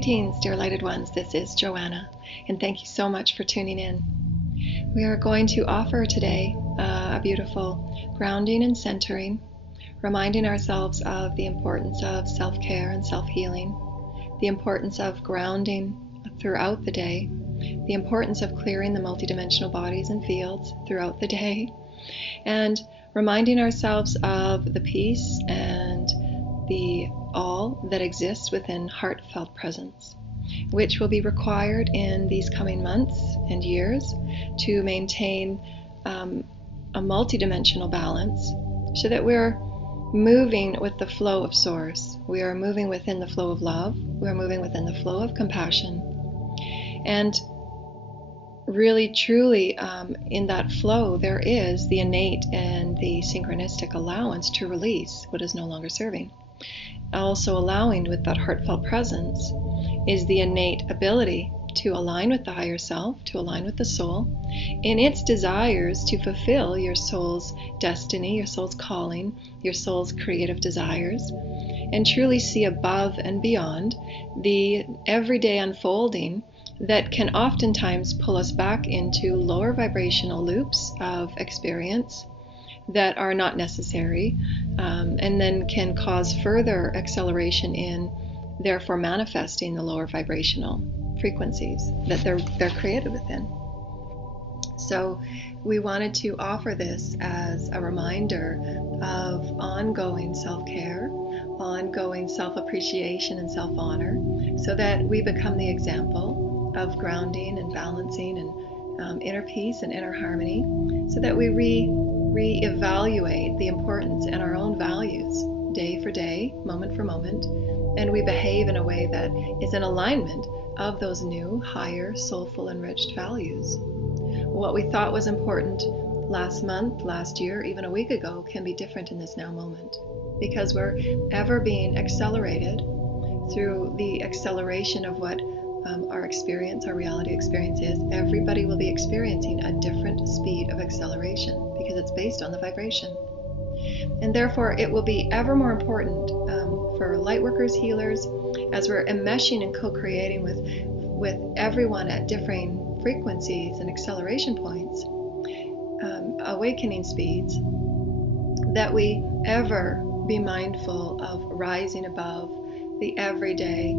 Greetings, dear lighted ones. This is Joanna, and thank you so much for tuning in. We are going to offer today a beautiful grounding and centering, reminding ourselves of the importance of self-care and self-healing, the importance of grounding throughout the day, the importance of clearing the multidimensional bodies and fields throughout the day, and reminding ourselves of the peace and the all that exists within heartfelt presence, which will be required in these coming months and years to maintain a multidimensional balance so that we're moving with the flow of Source. We are moving within the flow of love. We are moving within the flow of compassion. And really, truly, in that flow, there is the innate and the synchronistic allowance to release what is no longer serving. Also allowing with that heartfelt presence is the innate ability to align with the higher self, to align with the soul in its desires to fulfill your soul's destiny, your soul's calling, your soul's creative desires, and truly see above and beyond the everyday unfolding that can oftentimes pull us back into lower vibrational loops of experience that are not necessary, and then can cause further acceleration in therefore manifesting the lower vibrational frequencies that they're created within. So we wanted to offer this as a reminder of ongoing self-care, ongoing self-appreciation and self-honor, so that we become the example of grounding and balancing and inner peace and inner harmony, so that we reevaluate the importance and our own values day for day, moment for moment, and we behave in a way that is in alignment of those new, higher, soulful, enriched values. What we thought was important last month, last year, even a week ago, can be different in this now moment, because we're ever being accelerated through the acceleration of what our experience, our reality experience is. Everybody will be experiencing a different speed of acceleration because it's based on the vibration. And therefore, it will be ever more important for light workers, healers, as we're enmeshing and co-creating with everyone at differing frequencies and acceleration points, awakening speeds, that we ever be mindful of rising above the everyday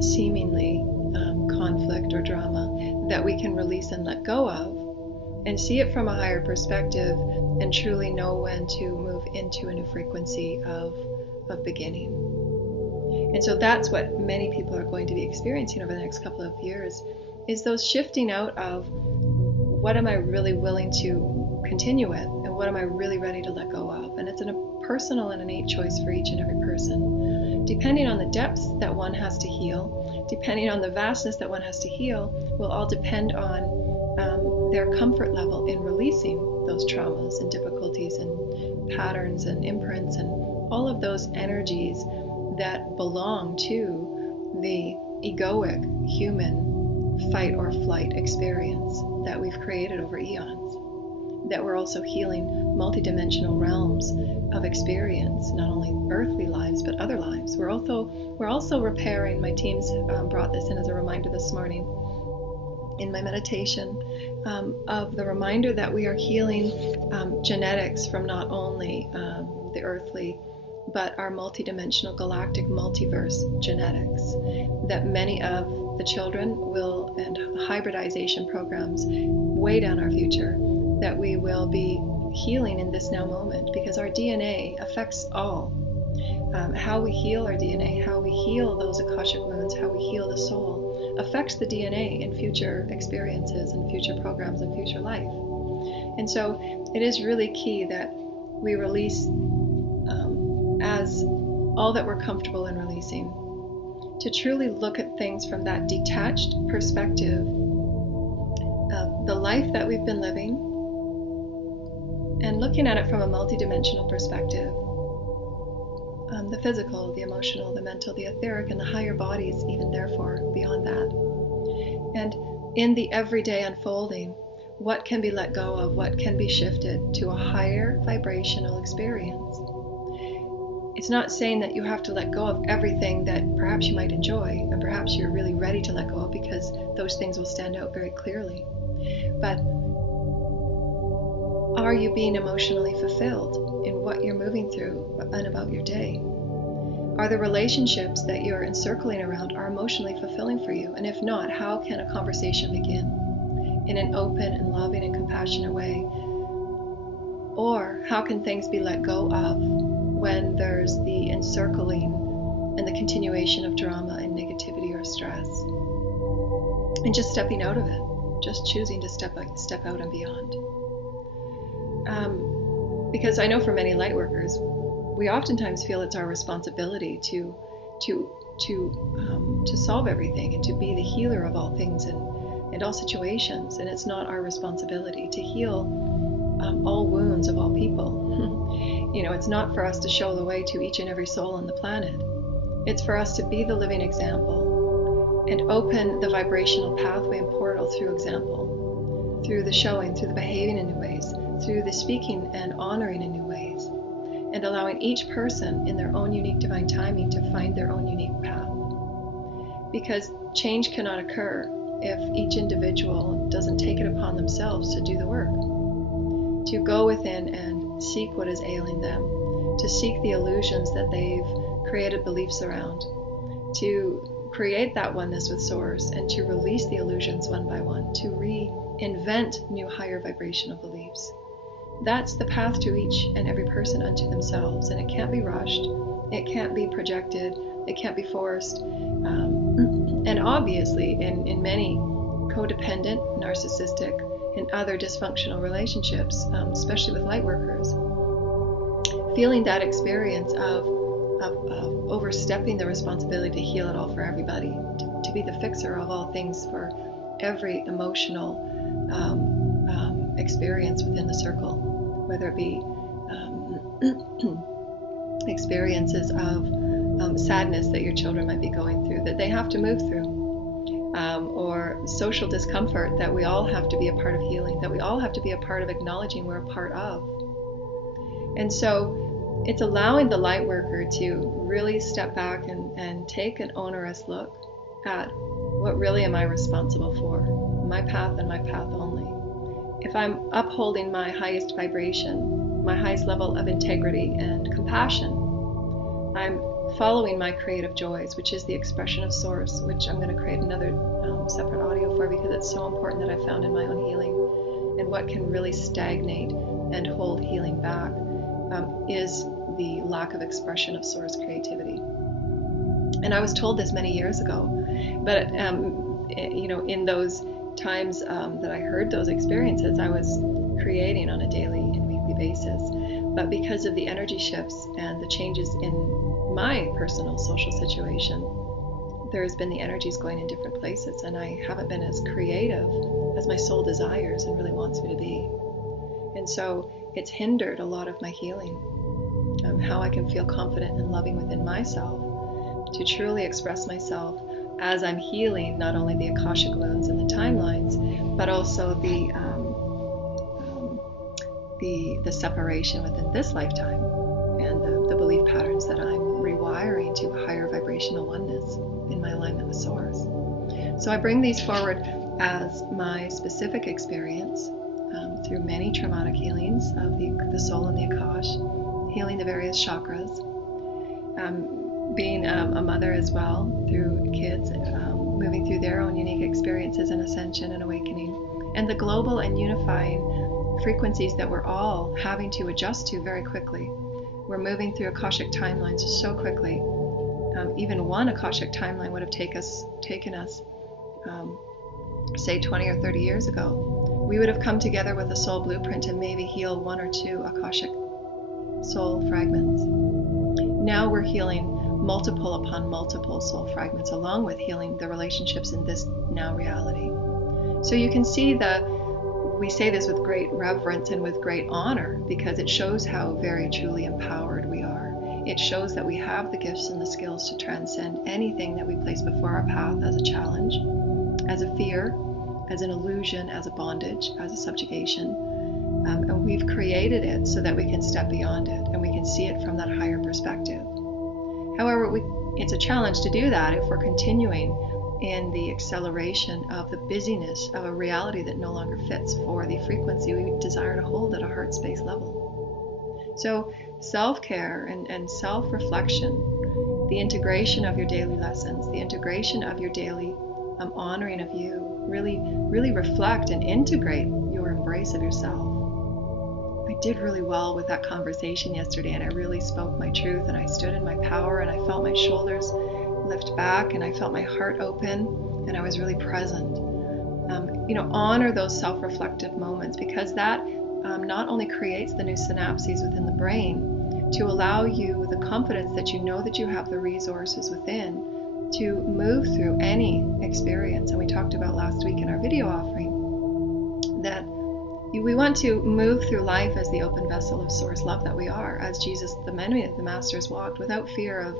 seemingly conflict or drama that we can release and let go of, and see it from a higher perspective, and truly know when to move into a new frequency of beginning. And so that's what many people are going to be experiencing over the next couple of years, is those shifting out of what am I really willing to continue with, and what am I really ready to let go of. And it's a personal and innate choice for each and every person. Depending on the depths that one has to heal, depending on the vastness that one has to heal, will all depend on their comfort level in releasing those traumas and difficulties and patterns and imprints and all of those energies that belong to the egoic human fight or flight experience that we've created over eons, that we're also healing multidimensional realms of experience, not only earthly lives but other lives. We're also repairing. My teams brought this in as a reminder this morning in my meditation, of the reminder that we are healing genetics from not only the earthly but our multidimensional galactic multiverse genetics, that many of the children will, and hybridization programs way down our future, that we will be healing in this now moment, because our DNA affects all. How we heal our DNA, how we heal those Akashic wounds, how we heal the soul, affects the DNA in future experiences and future programs and future life. And so it is really key that we release as all that we're comfortable in releasing, to truly look at things from that detached perspective of the life that we've been living, and looking at it from a multidimensional perspective, the physical, the emotional, the mental, the etheric, and the higher bodies, even therefore beyond that. And in the everyday unfolding, what can be let go of, what can be shifted to a higher vibrational experience. It's not saying that you have to let go of everything that perhaps you might enjoy and perhaps you're really ready to let go of, because those things will stand out very clearly. But are you being emotionally fulfilled in what you're moving through and about your day? Are the relationships that you're encircling around are emotionally fulfilling for you? And if not, how can a conversation begin in an open and loving and compassionate way? Or how can things be let go of when there's the encircling and the continuation of drama and negativity or stress? And just stepping out of it, just choosing to step out and beyond. Because I know for many light workers, we oftentimes feel it's our responsibility to solve everything and to be the healer of all things and all situations. And it's not our responsibility to heal all wounds of all people. It's not for us to show the way to each and every soul on the planet. It's for us to be the living example and open the vibrational pathway and portal through example, through the showing, through the behaving in new ways, through the speaking and honoring in new ways, and allowing each person in their own unique divine timing to find their own unique path. Because change cannot occur if each individual doesn't take it upon themselves to do the work, to go within and seek what is ailing them, to seek the illusions that they've created beliefs around, to create that oneness with Source, and to release the illusions one by one, to reinvent new higher vibrational beliefs. That's the path to each and every person unto themselves, and it can't be rushed, it can't be projected, it can't be forced. And obviously in many codependent, narcissistic, and other dysfunctional relationships, especially with light workers, feeling that experience of overstepping the responsibility to heal it all for everybody, to be the fixer of all things for every emotional experience within the circle, whether it be experiences of sadness that your children might be going through, that they have to move through, or social discomfort that we all have to be a part of healing, that we all have to be a part of acknowledging we're a part of. And so it's allowing the light worker to really step back and take an onerous look at what really am I responsible for, my path and my path only. If I'm upholding my highest vibration, my highest level of integrity and compassion, I'm following my creative joys, which is the expression of Source, which I'm going to create another separate audio for, because it's so important that I found in my own healing. And what can really stagnate and hold healing back is the lack of expression of Source creativity. And I was told this many years ago, but in those times that I heard those experiences, I was creating on a daily and weekly basis. But because of the energy shifts and the changes in my personal social situation, there's been the energies going in different places, and I haven't been as creative as my soul desires and really wants me to be. And so it's hindered a lot of my healing, how I can feel confident and loving within myself to truly express myself as I'm healing not only the Akashic wounds and the timelines, but also the separation within this lifetime and the belief patterns that I'm rewiring to a higher vibrational oneness in my alignment with Source. So I bring these forward as my specific experience through many traumatic healings of the soul and the Akash, healing the various chakras, being a mother as well through kids, moving through their own unique experiences and ascension and awakening, and the global and unifying frequencies that we're all having to adjust to very quickly. We're moving through Akashic timelines so quickly. Even one Akashic timeline would have taken us, say 20 or 30 years ago. We would have come together with a soul blueprint and maybe heal one or two Akashic soul fragments. Now we're healing multiple upon multiple soul fragments, along with healing the relationships in this now reality. So you can see we say this with great reverence and with great honor, because it shows how very truly empowered we are. It shows that we have the gifts and the skills to transcend anything that we place before our path as a challenge, as a fear, as an illusion, as a bondage, as a subjugation. And we've created it so that we can step beyond it and we can see it from that higher perspective. However, it's a challenge to do that if we're continuing in the acceleration of the busyness of a reality that no longer fits for the frequency we desire to hold at a heart space level. So self-care and self-reflection, the integration of your daily lessons, the integration of your daily honoring of you, really reflect and integrate your embrace of yourself. I did really well with that conversation yesterday, and I really spoke my truth, and I stood in my power, and I felt my shoulders lift back, and I felt my heart open, and I was really present. Honor those self-reflective moments, because that not only creates the new synapses within the brain to allow you the confidence that you know that you have the resources within to move through any experience. And we talked about last week in our video offering that we want to move through life as the open vessel of source love that we are, as Jesus, many of the masters walked without fear of,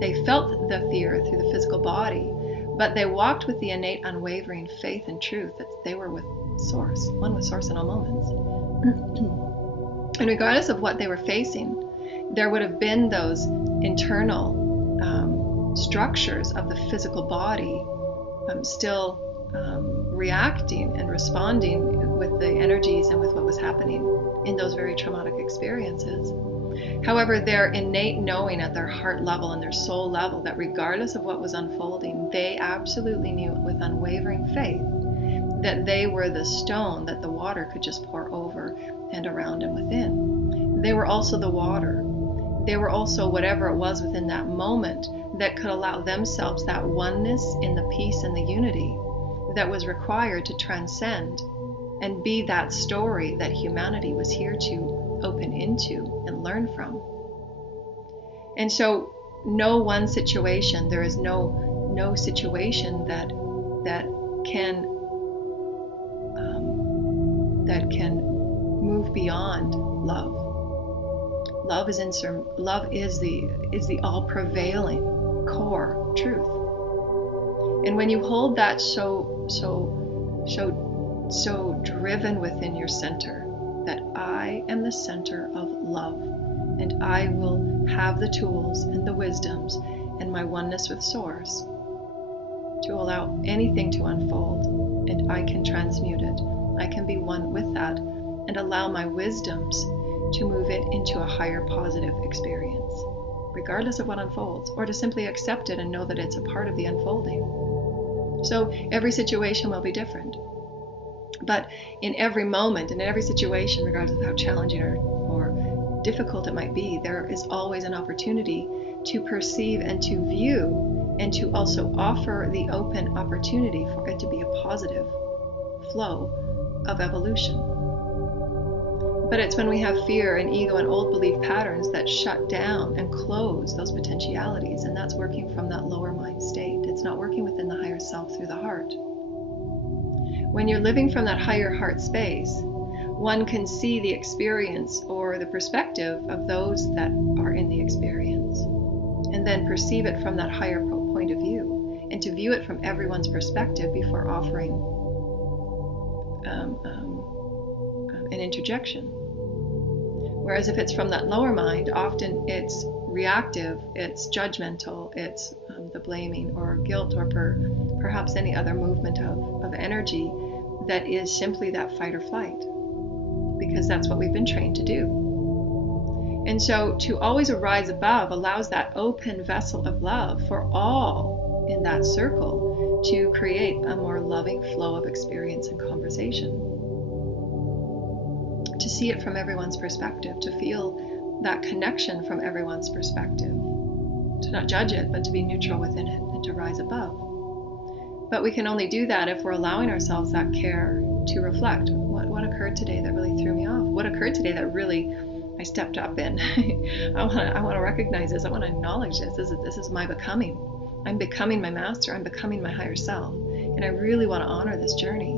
they felt the fear through the physical body, but they walked with the innate unwavering faith and truth that they were with source, one with source in all moments. And regardless of what they were facing, there would have been those internal structures of the physical body still reacting and responding with the energies and with what was happening in those very traumatic experiences. However, their innate knowing at their heart level and their soul level that regardless of what was unfolding, they absolutely knew with unwavering faith that they were the stone that the water could just pour over and around and within. They were also the water. They were also whatever it was within that moment that could allow themselves that oneness in the peace and the unity that was required to transcend and be that story that humanity was here to open into and learn from. And so no one situation, there is no situation that can move beyond love. Love is the all-prevailing core truth. And when you hold that so driven within your center, that I am the center of love, and I will have the tools and the wisdoms and my oneness with source to allow anything to unfold, and I can transmute it. I can be one with that and allow my wisdoms to move it into a higher positive experience, regardless of what unfolds, or to simply accept it and know that it's a part of the unfolding. So every situation will be different. But in every moment and in every situation, regardless of how challenging or difficult it might be, there is always an opportunity to perceive and to view and to also offer the open opportunity for it to be a positive flow of evolution. But it's when we have fear and ego and old belief patterns that shut down and close those potentialities, and that's working from that lower mind state. It's not working within the higher self through the heart. When you're living from that higher heart space, one can see the experience or the perspective of those that are in the experience, and then perceive it from that higher point of view, and to view it from everyone's perspective before offering an interjection. Whereas if it's from that lower mind, often it's reactive, it's judgmental, it's the blaming or guilt or perhaps any other movement of energy that is simply that fight or flight, because that's what we've been trained to do. And so to always arise above allows that open vessel of love for all in that circle to create a more loving flow of experience and conversation. To see it from everyone's perspective, to feel that connection from everyone's perspective, to not judge it, but to be neutral within it and to rise above. But we can only do that if we're allowing ourselves that care to reflect. What occurred today that really threw me off? What occurred today that really I stepped up in? I want to recognize this. I want to acknowledge this. This is my becoming. I'm becoming my master. I'm becoming my higher self. And I really want to honor this journey.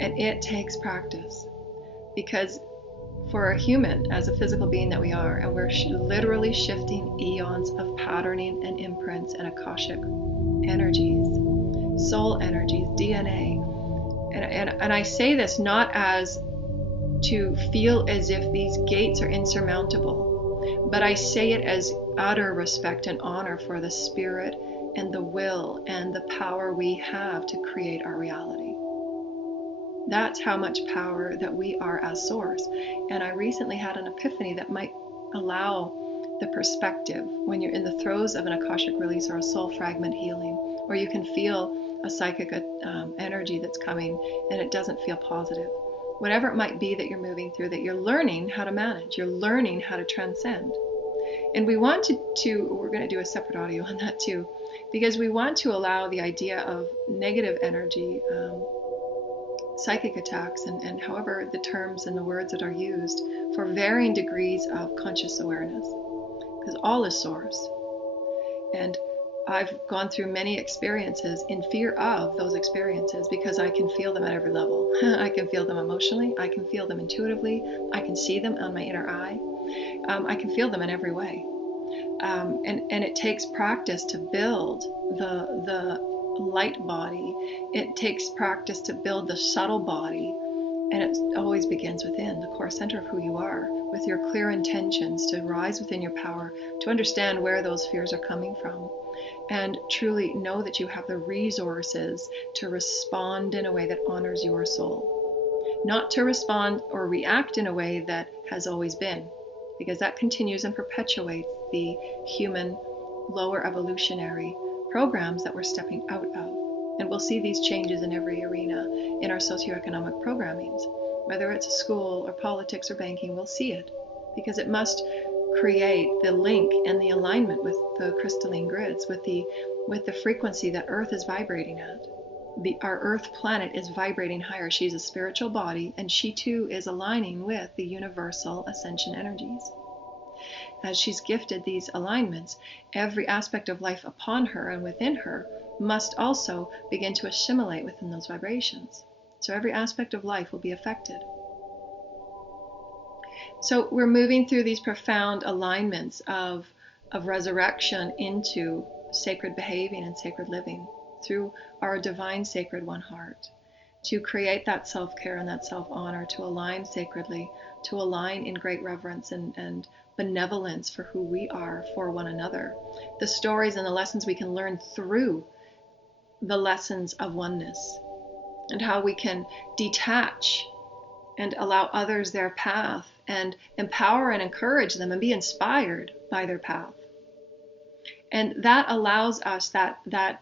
And it takes practice. Because for a human, as a physical being that we are, and we're literally shifting eons of patterning and imprints and Akashic energies, soul energies, DNA. And I say this not as to feel as if these gates are insurmountable, but I say it as utter respect and honor for the spirit and the will and the power we have to create our reality. That's how much power that we are as source. And I recently had an epiphany that might allow the perspective when you're in the throes of an Akashic release or a soul fragment healing, or you can feel a psychic energy that's coming and it doesn't feel positive. Whatever it might be that you're moving through, that you're learning how to manage, you're learning how to transcend. And we want we're going to do a separate audio on that too, because we want to allow the idea of negative energy, psychic attacks, and however the terms and the words that are used for varying degrees of conscious awareness, because all is source. And I've gone through many experiences in fear of those experiences because I can feel them at every level. I can feel them emotionally, I can feel them intuitively, I can see them on my inner eye, I can feel them in every way. And it takes practice to build the light body. It takes practice to build the subtle body, and it always begins within the core center of who you are, with your clear intentions to rise within your power, to understand where those fears are coming from, and truly know that you have the resources to respond in a way that honors your soul, not to respond or react in a way that has always been, because that continues and perpetuates the human lower evolutionary programs that we're stepping out of. And we'll see these changes in every arena in our socioeconomic programmings, whether it's school or politics or banking. We'll see it because it must create the link and the alignment with the crystalline grids, with the frequency that Earth is vibrating at. Our Earth planet is vibrating higher. She's a spiritual body, and she too is aligning with the universal ascension energies. As she's gifted these alignments, every aspect of life upon her and within her must also begin to assimilate within those vibrations. So every aspect of life will be affected. So we're moving through these profound alignments of resurrection into sacred behaving and sacred living through our divine sacred one heart, to create that self-care and that self-honor, to align sacredly, to align in great reverence and benevolence for who we are for one another. The stories and the lessons we can learn through the lessons of oneness, and how we can detach and allow others their path and empower and encourage them and be inspired by their path. And that allows us that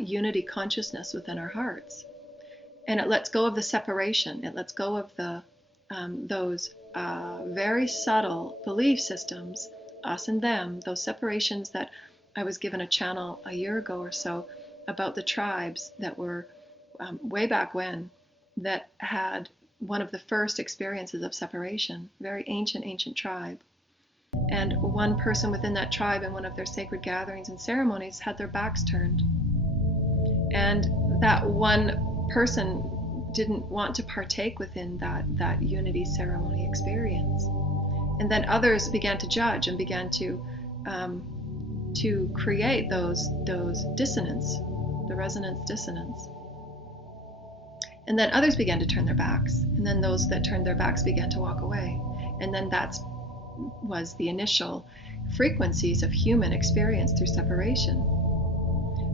unity consciousness within our hearts. And it lets go of the separation. It lets go of those very subtle belief systems, us and them, those separations that I was given a channel a year ago or so about the tribes that were way back when, that had one of the first experiences of separation, very ancient tribe. And one person within that tribe in one of their sacred gatherings and ceremonies had their backs turned. And that one person didn't want to partake within that unity ceremony experience. And then others began to judge and began to create those dissonance, the resonance dissonance. And then others began to turn their backs. And then those that turned their backs began to walk away. And then that was the initial frequencies of human experience through separation.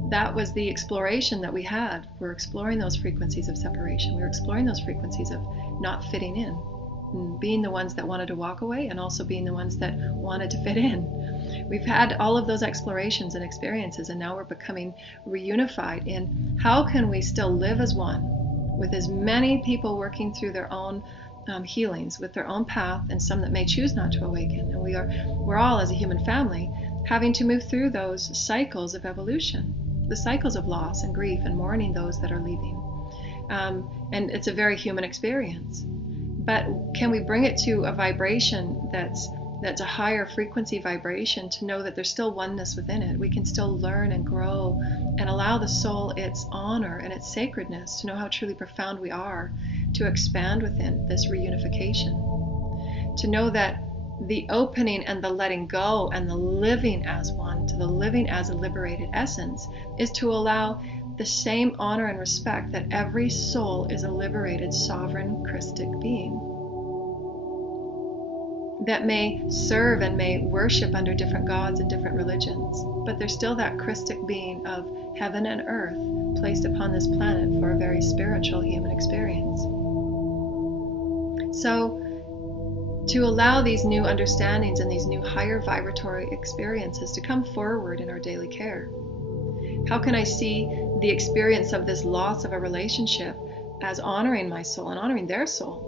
That was the exploration that we had. We're exploring those frequencies of separation. We were exploring those frequencies of not fitting in, and being the ones that wanted to walk away and also being the ones that wanted to fit in. We've had all of those explorations and experiences, and now we're becoming reunified in how can we still live as one, with as many people working through their own healings, with their own path, and some that may choose not to awaken. And we're all, as a human family, having to move through those cycles of evolution, the cycles of loss and grief and mourning those that are leaving. And it's a very human experience. But can we bring it to a vibration that's a higher frequency vibration, to know that there's still oneness within it? We can still learn and grow and allow the soul its honor and its sacredness, to know how truly profound we are, to expand within this reunification, to know that the opening and the letting go and the living as one, to the living as a liberated essence, is to allow the same honor and respect that every soul is a liberated, sovereign, Christic being. that may serve and may worship under different gods and different religions, but there's still that Christic being of heaven and earth placed upon this planet for a very spiritual human experience. So, to allow these new understandings and these new higher vibratory experiences to come forward in our daily care. How can I see the experience of this loss of a relationship as honoring my soul and honoring their soul?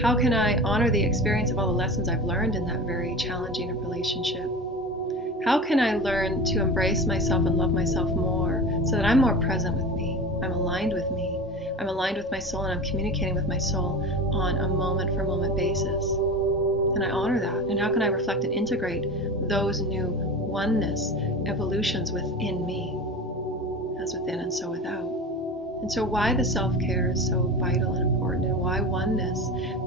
How can I honor the experience of all the lessons I've learned in that very challenging relationship? How can I learn to embrace myself and love myself more so that I'm more present with me, I'm aligned with me, I'm aligned with my soul, and I'm communicating with my soul on a moment for moment basis? And I honor that. And how can I reflect and integrate those new oneness evolutions within me, as within and so without? And so why the self-care is so vital and important, and why oneness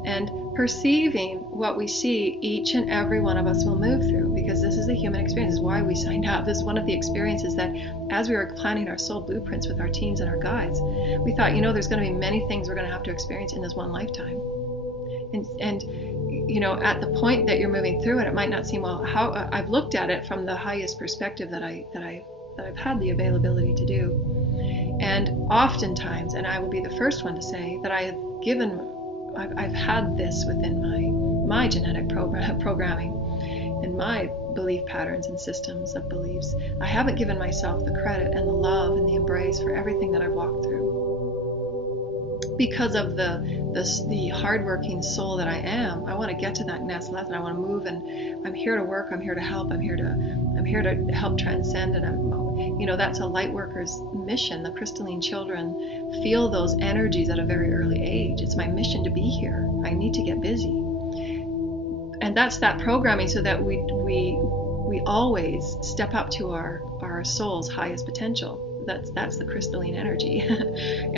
and perceiving what we see each and every one of us will move through, because this is the human experience. This is why we signed up. This is one of the experiences that as we were planning our soul blueprints with our teams and our guides, we thought, there's going to be many things we're going to have to experience in this one lifetime. And at the point that you're moving through it, it might not seem, well, how I've looked at it from the highest perspective that I've had the availability to do. And oftentimes, and I will be the first one to say that I've had this within my genetic programming and my belief patterns and systems of beliefs. I haven't given myself the credit and the love and the embrace for everything that I've walked through. Because of the hardworking soul that I am, I want to get to that next level. I want to move, and I'm here to work. I'm here to help. I'm here to help transcend. And that's a light worker's mission. The crystalline children feel those energies at a very early age. It's my mission to be here. I need to get busy, and that's that programming, so that we always step up to our soul's highest potential. That's the crystalline energy.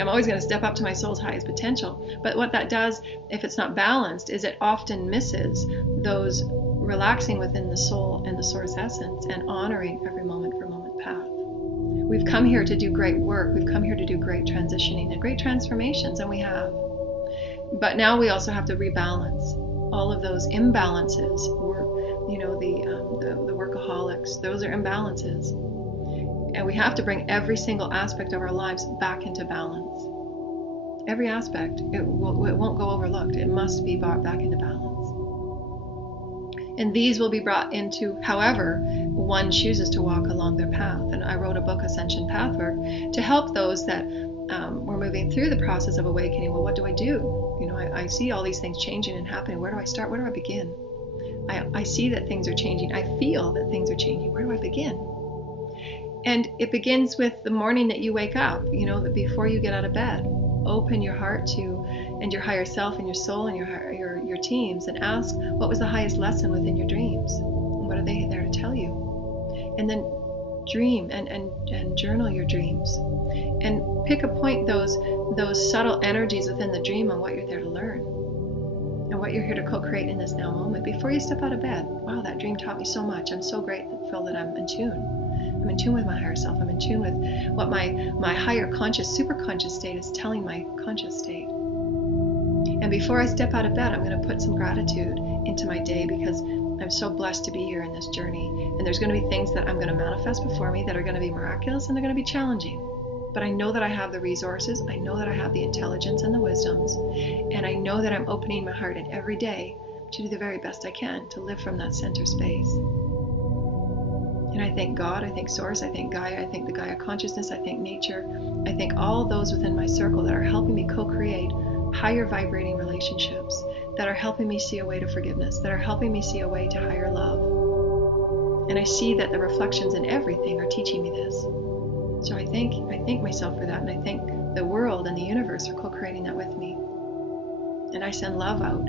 I'm always going to step up to my soul's highest potential. But what that does, if it's not balanced, is it often misses those relaxing within the soul and the source essence and honoring every moment for moment path. We've come here to do great work. We've come here to do great transitioning and great transformations, and we have. But now we also have to rebalance all of those imbalances, or the workaholics. Those are imbalances. And we have to bring every single aspect of our lives back into balance. Every aspect, it won't go overlooked. It must be brought back into balance. And these will be brought into however one chooses to walk along their path. And I wrote a book, Ascension Pathwork, to help those that were moving through the process of awakening. Well, what do I do? I see all these things changing and happening. Where do I start? Where do I begin? I see that things are changing. I feel that things are changing. Where do I begin? And it begins with the morning that you wake up, that before you get out of bed, open your heart to, and your higher self and your soul and your teams, and ask, what was the highest lesson within your dreams? And what are they there to tell you? And then dream and journal your dreams. And pick a point, those subtle energies within the dream, on what you're there to learn. And what you're here to co-create in this now moment before you step out of bed. Wow, that dream taught me so much. I'm so grateful that I'm in tune. I'm in tune with my higher self. I'm in tune with what my higher conscious, super conscious state is telling my conscious state. And before I step out of bed, I'm going to put some gratitude into my day, because I'm so blessed to be here in this journey. And there's going to be things that I'm going to manifest before me that are going to be miraculous, and they're going to be challenging. But I know that I have the resources. I know that I have the intelligence and the wisdoms. And I know that I'm opening my heart in every day to do the very best I can to live from that center space. And I thank God, I thank Source, I thank Gaia, I thank the Gaia consciousness, I thank nature, I thank all those within my circle that are helping me co-create higher vibrating relationships, that are helping me see a way to forgiveness, that are helping me see a way to higher love. And I see that the reflections in everything are teaching me this. So I thank myself for that, and I thank the world and the universe for co-creating that with me. And I send love out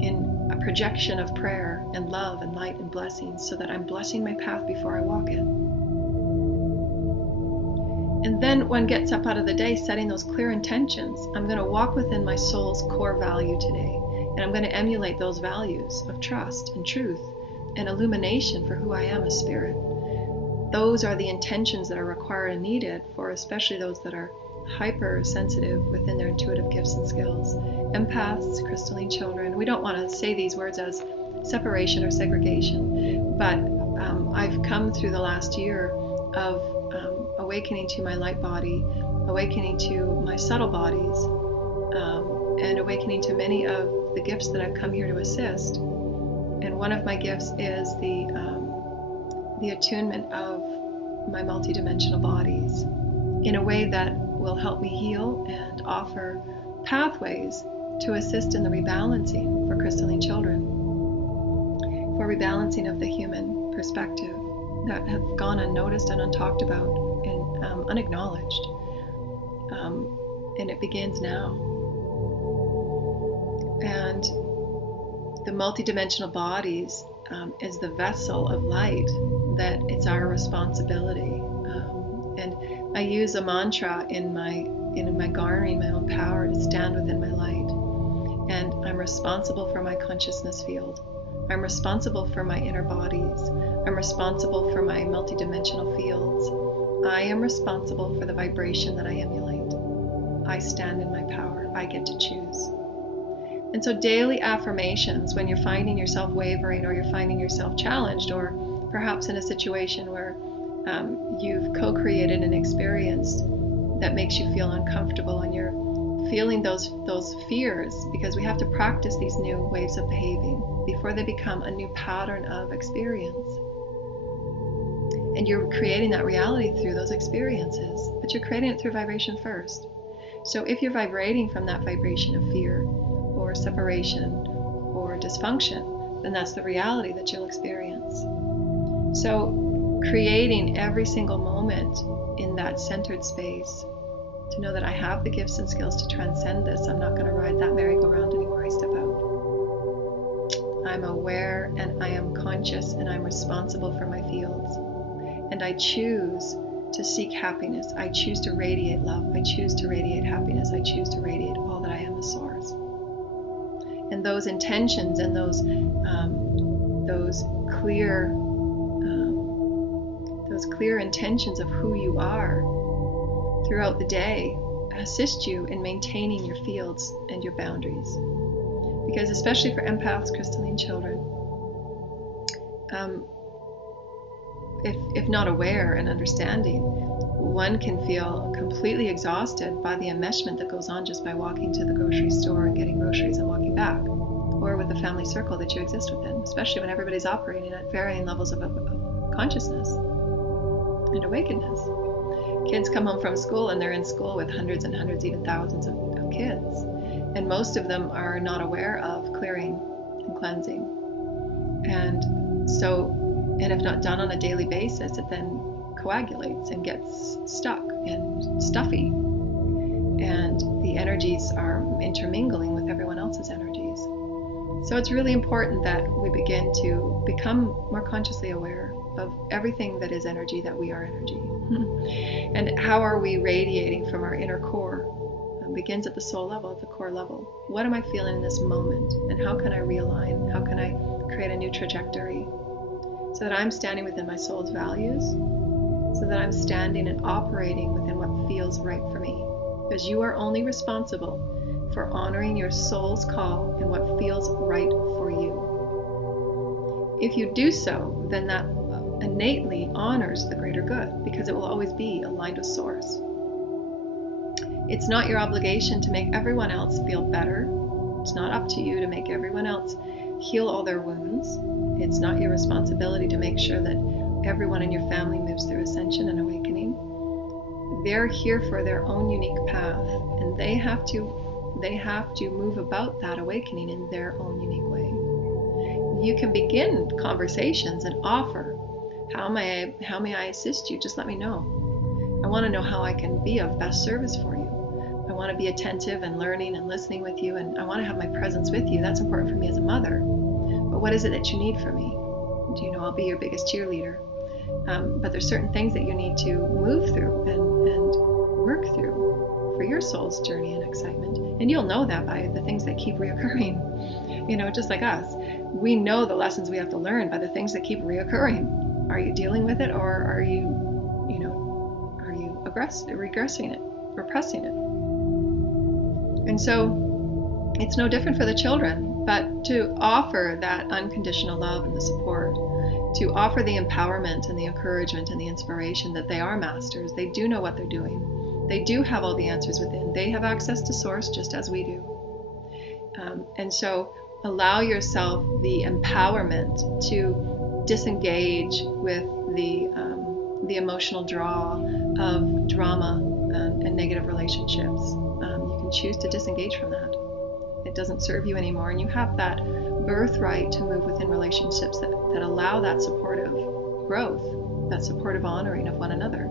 in a projection of prayer and love and light and blessings, so that I'm blessing my path before I walk it. And then one gets up out of the day setting those clear intentions. I'm going to walk within my soul's core value today, and I'm going to emulate those values of trust and truth and illumination for who I am as spirit. Those are the intentions that are required and needed for especially those that are hypersensitive within their intuitive gifts and skills. Empaths, crystalline children. We don't want to say these words as separation or segregation, but I've come through the last year of awakening to my light body, awakening to my subtle bodies, and awakening to many of the gifts that I've come here to assist. And one of my gifts is the attunement of my multidimensional bodies in a way that will help me heal and offer pathways to assist in the rebalancing for crystalline children, for rebalancing of the human perspective that have gone unnoticed and untalked about and unacknowledged. And it begins now. And the multidimensional bodies is the vessel of light that it's our responsibility. And I use a mantra in my garnering my own power to stand within my light. And I'm responsible for my consciousness field. I'm responsible for my inner bodies. I'm responsible for my multidimensional fields. I am responsible for the vibration that I emulate. I stand in my power. I get to choose. And so daily affirmations, when you're finding yourself wavering or you're finding yourself challenged, or perhaps in a situation where you've co-created an experience that makes you feel uncomfortable and you're feeling those fears, because we have to practice these new ways of behaving before they become a new pattern of experience. And you're creating that reality through those experiences, but you're creating it through vibration first. So if you're vibrating from that vibration of fear or separation or dysfunction, then that's the reality that you'll experience. So creating every single moment in that centered space to know that I have the gifts and skills to transcend this. I'm not going to ride that merry-go-round anymore. I step out. I'm aware and I am conscious and I'm responsible for my fields. And I choose to seek happiness. I choose to radiate love. I choose to radiate happiness. I choose to radiate all that I am as source. And those intentions and those clear intentions of who you are throughout the day assist you in maintaining your fields and your boundaries. Because especially for empaths, crystalline children, if not aware and understanding, one can feel completely exhausted by the enmeshment that goes on just by walking to the grocery store and getting groceries and walking back, or with the family circle that you exist within, especially when everybody's operating at varying levels of consciousness and awakeness. Kids come home from school and they're in school with hundreds and hundreds, even thousands of kids, and most of them are not aware of clearing and cleansing. And if not done on a daily basis, it then coagulates and gets stuck and stuffy, and the energies are intermingling with everyone else's energies. So it's really important that we begin to become more consciously aware of everything that is energy, that we are energy. And how are we radiating from our inner core? It begins at the soul level, at the core level. What am I feeling in this moment? And how can I realign? How can I create a new trajectory so that I'm standing within my soul's values, so that I'm standing and operating within what feels right for me? Because you are only responsible for honoring your soul's call and what feels right for you. If you do so, then that innately honors the greater good, because it will always be aligned with source. It's not your obligation to make everyone else feel better. It's not up to you to make everyone else heal all their wounds. It's not your responsibility to make sure that everyone in your family moves through ascension and awakening. They're here for their own unique path, and they have to move about that awakening in their own unique way. You can begin conversations and offer, how may I assist you? Just let me know. I want to know how I can be of best service for you. I want to be attentive and learning and listening with you, and I want to have my presence with you. That's important for me as a mother. But what is it that you need from me? Do you know I'll be your biggest cheerleader? But there's certain things that you need to move through and work through for your soul's journey and excitement. And you'll know that by the things that keep reoccurring. You know, just like us. We know the lessons we have to learn by the things that keep reoccurring. Are you dealing with it, or are you regressing it? repressing it. And so it's no different for the children, but to offer that unconditional love and the support, to offer the empowerment and the encouragement and the inspiration that they are masters. They do know what they're doing. They do have all the answers within. They have access to source just as we do. And so allow yourself the empowerment to disengage with the emotional draw of drama and negative relationships. You can choose to disengage from that. It doesn't serve you anymore, and you have that birthright to move within relationships that allow that supportive growth, that supportive honoring of one another.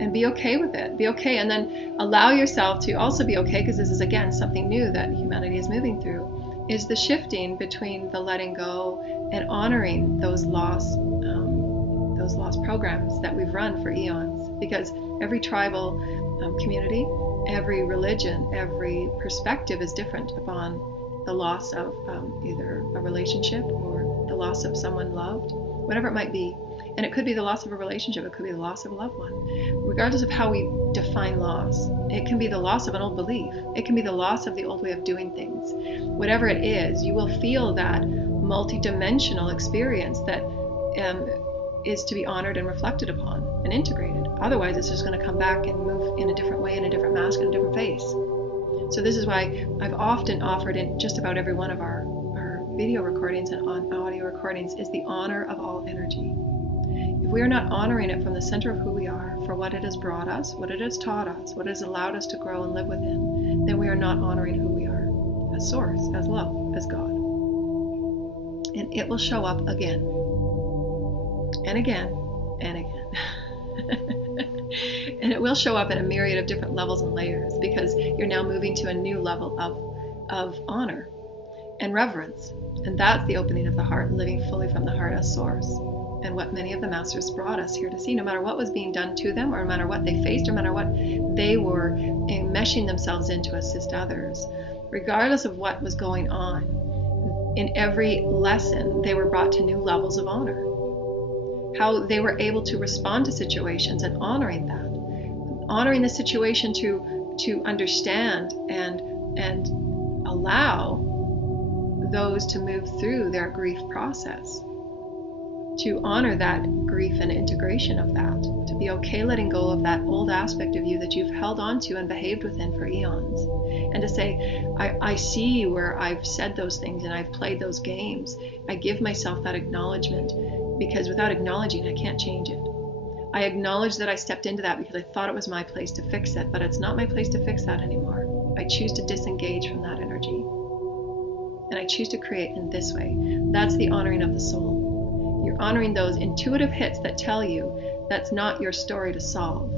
And be okay with it. Be okay, and then allow yourself to also be okay, because this is again something new that humanity is moving through, is the shifting between the letting go and honoring those lost programs that we've run for eons. Because every tribal community, every religion, every perspective is different upon the loss of either a relationship or the loss of someone loved, whatever it might be. And it could be the loss of a relationship, it could be the loss of a loved one. Regardless of how we define loss, it can be the loss of an old belief. It can be the loss of the old way of doing things. Whatever it is, you will feel that multi-dimensional experience that is to be honored and reflected upon and integrated. Otherwise, it's just going to come back and move in a different way, in a different mask, in a different face. So this is why I've often offered in just about every one of our video recordings and on audio recordings is the honor of all energy. If we are not honoring it from the center of who we are, for what it has brought us, what it has taught us, what it has allowed us to grow and live within, then we are not honoring who we are as source, as love, as God. And it will show up again and again and again. And it will show up in a myriad of different levels and layers, because you're now moving to a new level of honor and reverence. And that's the opening of the heart, living fully from the heart as source. And what many of the masters brought us here to see, no matter what was being done to them, or no matter what they faced, or no matter what they were enmeshing themselves in to assist others, regardless of what was going on, in every lesson, they were brought to new levels of honor. How they were able to respond to situations and honoring that. Honoring the situation to understand and allow those to move through their grief process. To honor that grief and integration of that. To be okay letting go of that old aspect of you that you've held on to and behaved within for eons. And to say, I see where I've said those things and I've played those games. I give myself that acknowledgement, because without acknowledging, I can't change it. I acknowledge that I stepped into that because I thought it was my place to fix it, but it's not my place to fix that anymore. I choose to disengage from that energy. And I choose to create in this way. That's the honoring of the soul. You're honoring those intuitive hits that tell you that's not your story to solve.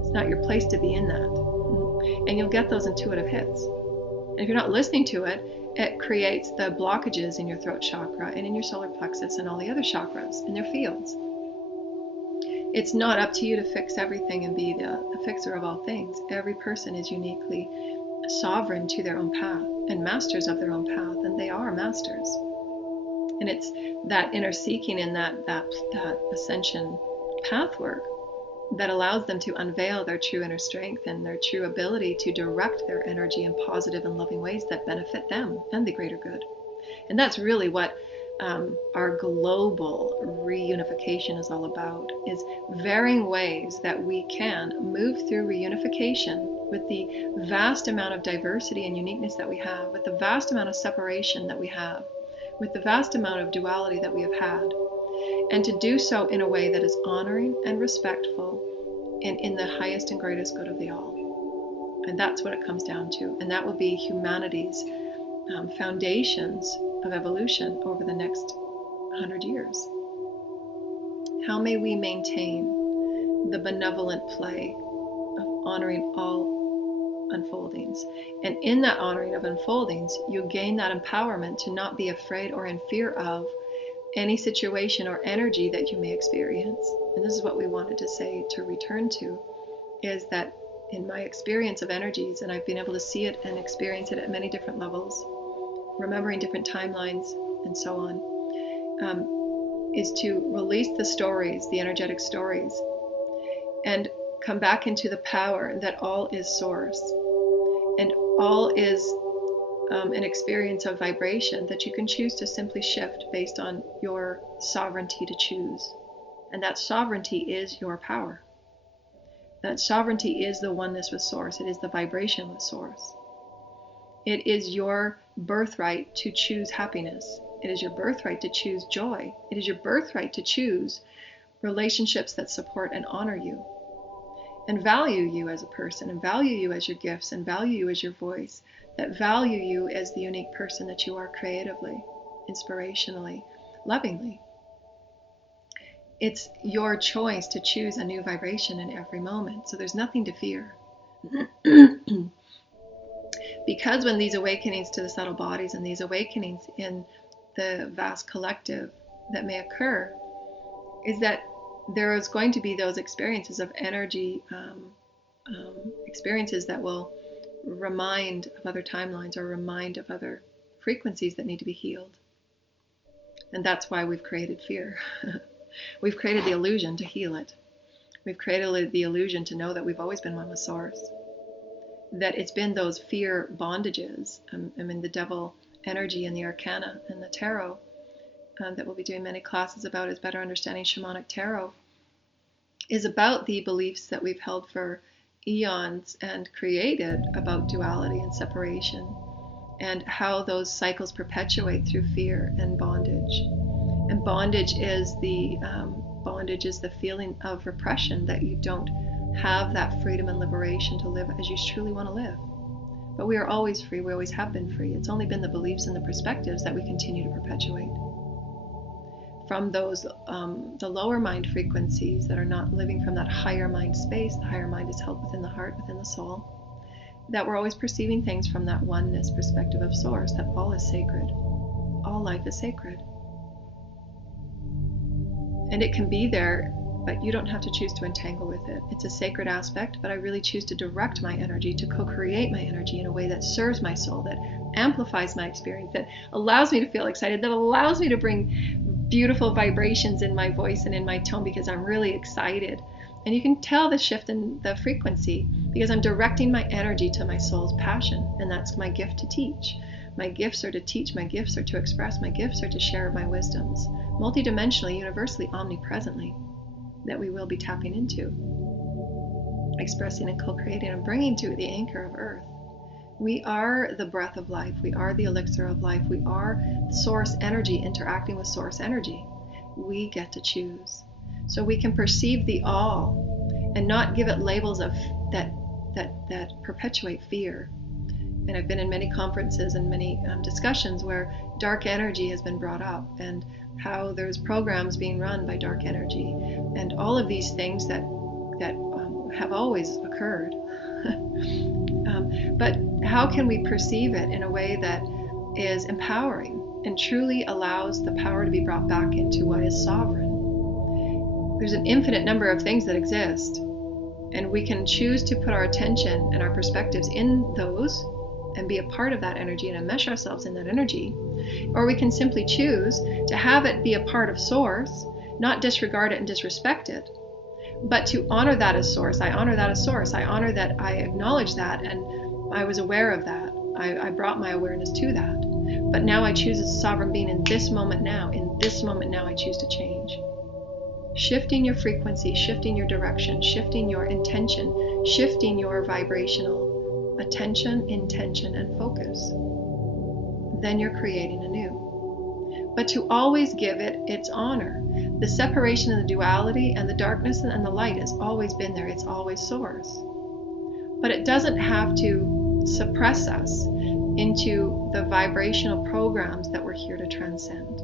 It's not your place to be in that. And you'll get those intuitive hits. And if you're not listening to it, it creates the blockages in your throat chakra and in your solar plexus and all the other chakras in their fields. It's not up to you to fix everything and be the fixer of all things. Every person is uniquely sovereign to their own path and masters of their own path, and they are masters. And it's that inner seeking and that ascension path work that allows them to unveil their true inner strength and their true ability to direct their energy in positive and loving ways that benefit them and the greater good. And that's really what our global reunification is all about, is varying ways that we can move through reunification with the vast amount of diversity and uniqueness that we have, with the vast amount of separation that we have, with the vast amount of duality that we have had, and to do so in a way that is honoring and respectful and in the highest and greatest good of the all. And that's what it comes down to. And that will be humanity's foundations of evolution over the next 100 years. How may we maintain the benevolent play of honoring all unfoldings? And in that honoring of unfoldings, you gain that empowerment to not be afraid or in fear of any situation or energy that you may experience. And this is what we wanted to say, to return to, is that in my experience of energies, and I've been able to see it and experience it at many different levels, remembering different timelines and so on, is to release the stories, the energetic stories, and come back into the power that all is source and all is an experience of vibration that you can choose to simply shift based on your sovereignty to choose. And that sovereignty is your power. That sovereignty is the oneness with source. It is the vibration with source. It is your birthright to choose happiness. It is your birthright to choose joy. It is your birthright to choose relationships that support and honor you and value you as a person and value you as your gifts and value you as your voice, that value you as the unique person that you are creatively, inspirationally, lovingly. It's your choice to choose a new vibration in every moment. So there's nothing to fear. Because when these awakenings to the subtle bodies and these awakenings in the vast collective that may occur, is that there is going to be those experiences of energy, experiences that will remind of other timelines or remind of other frequencies that need to be healed. And that's why we've created fear. We've created the illusion to heal it. We've created the illusion to know that we've always been one with source. That it's been those fear bondages, the devil energy and the arcana and the tarot that we'll be doing many classes about is Better Understanding Shamanic Tarot, is about the beliefs that we've held for eons and created about duality and separation and how those cycles perpetuate through fear and bondage. And bondage is the feeling of repression, that you don't have that freedom and liberation to live as you truly want to live. But we are always free. We always have been free. It's only been the beliefs and the perspectives that we continue to perpetuate. From those, the lower mind frequencies that are not living from that higher mind space, the higher mind is held within the heart, within the soul, that we're always perceiving things from that oneness perspective of source, that all is sacred. All life is sacred. And it can be there, but you don't have to choose to entangle with it. It's a sacred aspect, but I really choose to direct my energy, to co-create my energy in a way that serves my soul, that amplifies my experience, that allows me to feel excited, that allows me to bring beautiful vibrations in my voice and in my tone because I'm really excited. And you can tell the shift in the frequency because I'm directing my energy to my soul's passion, and that's my gift to teach. My gifts are to teach, my gifts are to express, my gifts are to share my wisdoms, multidimensionally, universally, omnipresently, that we will be tapping into, expressing and co-creating and bringing to the anchor of earth. We are the breath of life. We are the elixir of life. We are source energy interacting with source energy. We get to choose. So we can perceive the all and not give it labels of that perpetuate fear. And I've been in many conferences and many discussions where dark energy has been brought up and how there's programs being run by dark energy and all of these things that have always occurred. But how can we perceive it in a way that is empowering and truly allows the power to be brought back into what is sovereign? There's an infinite number of things that exist, and we can choose to put our attention and our perspectives in those and be a part of that energy and enmesh ourselves in that energy. Or we can simply choose to have it be a part of source, not disregard it and disrespect it, but to honor that as source. I honor that as source. I honor that I acknowledge that and I was aware of that. I brought my awareness to that. But now I choose as a sovereign being in this moment now. In this moment now I choose to change. Shifting your frequency, shifting your direction, shifting your intention, shifting your vibrational attention, intention, and focus. Then you're creating anew. But to always give it its honor. The separation and the duality and the darkness and the light has always been there. It's always source. But it doesn't have to suppress us into the vibrational programs that we're here to transcend.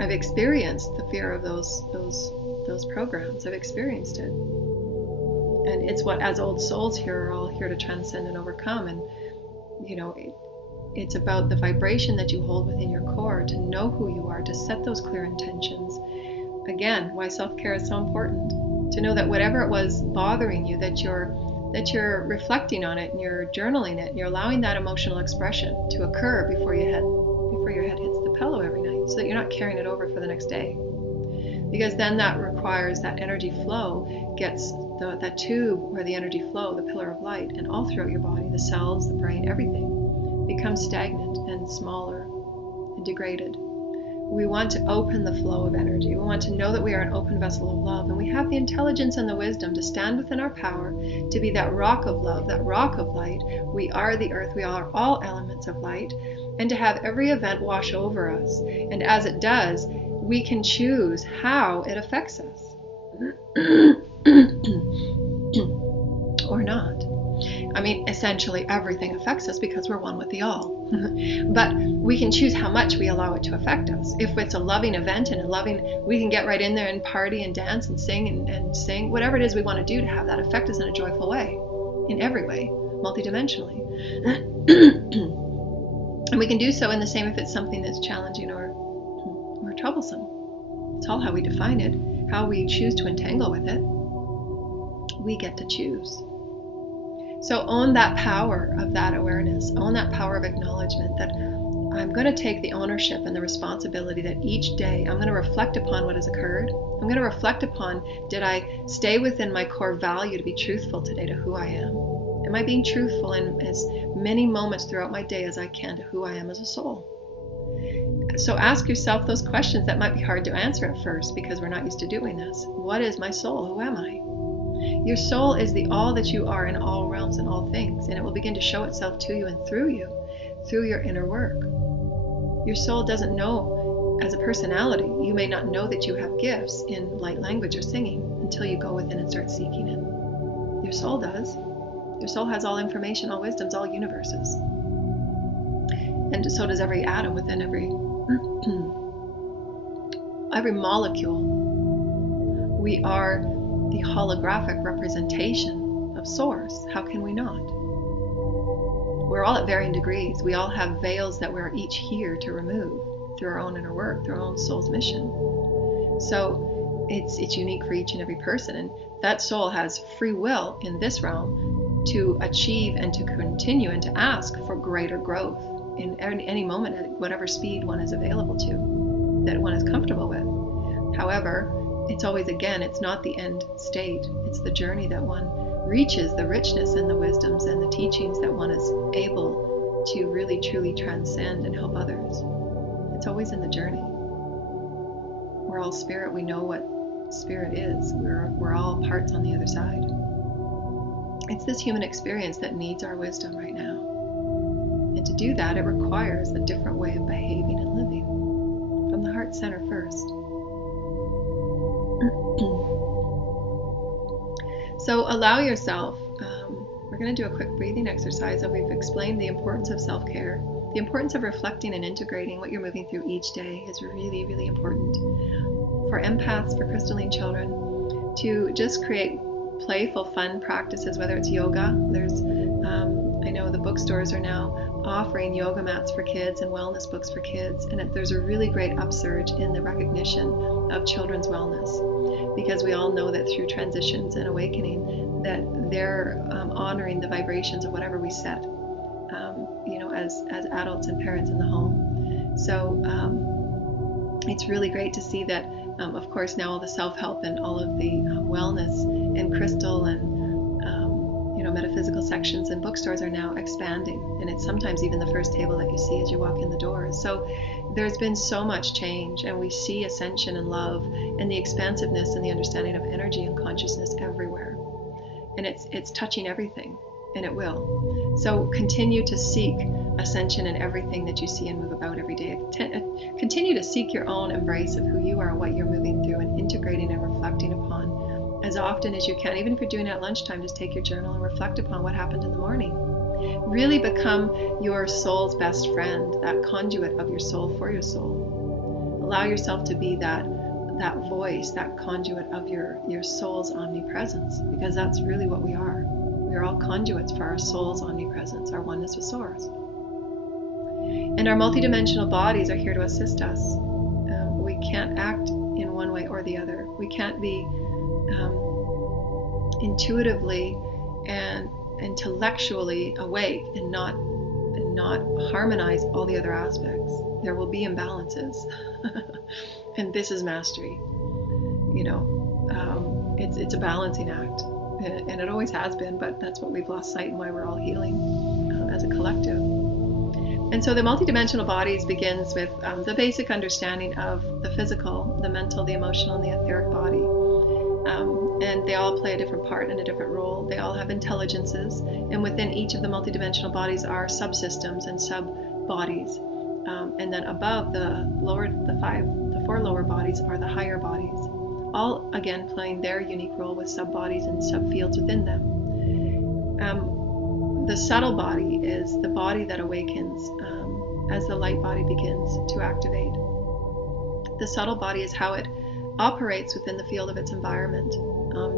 I've experienced the fear of those programs. I've experienced it. And it's what, as old souls here, are all here to transcend and overcome. And, it's about the vibration that you hold within your core, to know who you are, to set those clear intentions. Again, why self-care is so important. To know that whatever it was bothering you, that you're reflecting on it and you're journaling it and you're allowing that emotional expression to occur before your head hits the pillow every night, so that you're not carrying it over for the next day. Because then that requires that energy flow gets that tube where the energy flow, the pillar of light, and all throughout your body, the cells, the brain, everything becomes stagnant and smaller and degraded. We want to open the flow of energy. We want to know that we are an open vessel of love, and we have the intelligence and the wisdom to stand within our power, to be that rock of love, that rock of light. We are the earth. We are all elements of light, and to have every event wash over us. And as it does, we can choose how it affects us or not. I mean, essentially everything affects us because we're one with the all. But we can choose how much we allow it to affect us. If it's a loving event and we can get right in there and party and dance and sing and sing, whatever it is we want to do to have that affect us in a joyful way, in every way, multidimensionally. And we can do so in the same if it's something that's challenging or troublesome. It's all how we define it, how we choose to entangle with it. We get to choose. So own that power of that awareness, own that power of acknowledgement that I'm going to take the ownership and the responsibility that each day I'm going to reflect upon what has occurred. I'm going to reflect upon, did I stay within my core value to be truthful today to who I am? Am I being truthful in as many moments throughout my day as I can to who I am as a soul? So ask yourself those questions that might be hard to answer at first because we're not used to doing this. What is my soul? Who am I? Your soul is the all that you are in all realms and all things, and it will begin to show itself to you and through you, through your inner work. Your soul doesn't know as a personality. You may not know that you have gifts in light language or singing until you go within and start seeking it. Your soul does. Your soul has all information, all wisdoms, all universes. And so does every atom within every molecule. We are the holographic representation of Source. How can we not? We're all at varying degrees. We all have veils that we're each here to remove through our own inner work, through our own soul's mission. So it's unique for each and every person, and that soul has free will in this realm to achieve and to continue and to ask for greater growth in any moment at whatever speed one is available to, that one is comfortable with. However, it's always, again, it's not the end state. It's the journey that one reaches, the richness and the wisdoms and the teachings that one is able to really, truly transcend and help others. It's always in the journey. We're all spirit. We know what spirit is. We're all parts on the other side. It's this human experience that needs our wisdom right now. And to do that, it requires a different way of behaving and living from the heart center first. So allow yourself, we're going to do a quick breathing exercise, and we've explained the importance of self-care. The importance of reflecting and integrating what you're moving through each day is really, really important. For empaths, for crystalline children, to just create playful, fun practices, whether it's yoga. There's, I know the bookstores are now offering yoga mats for kids and wellness books for kids, and there's a really great upsurge in the recognition of children's wellness, because we all know that through transitions and awakening that they're honoring the vibrations of whatever we set, as adults and parents in the home. So it's really great to see that, of course, now all the self-help and all of the wellness and crystal and metaphysical sections in bookstores are now expanding, and it's sometimes even the first table that you see as you walk in the doors. So there's been so much change, and we see ascension and love and the expansiveness and the understanding of energy and consciousness everywhere, and it's touching everything, and it will. So continue to seek ascension in everything that you see and move about every day. Continue to seek your own embrace of who you are and what you're moving through, and integrating and reflecting upon as often as you can. Even if you're doing it at lunchtime, just take your journal and reflect upon what happened in the morning. Really become your soul's best friend, that conduit of your soul for your soul. Allow yourself to be that voice, that conduit of your soul's omnipresence, because that's really what we are. We are all conduits for our soul's omnipresence, our oneness with Source. And our multidimensional bodies are here to assist us. We can't act in one way or the other. We can't be intuitively and intellectually awake and not harmonize all the other aspects. There will be imbalances. And this is mastery. It's a balancing act, and it always has been, but that's what we've lost sight and why we're all healing as a collective. And so the multidimensional bodies begins with the basic understanding of the physical, the mental, the emotional, and the etheric body. And they all play a different part and a different role. They all have intelligences, and within each of the multidimensional bodies are subsystems and sub-bodies. And then above the four lower bodies are the higher bodies, all again playing their unique role with sub-bodies and sub-fields within them. The subtle body is the body that awakens as the light body begins to activate. The subtle body is how it operates within the field of its environment,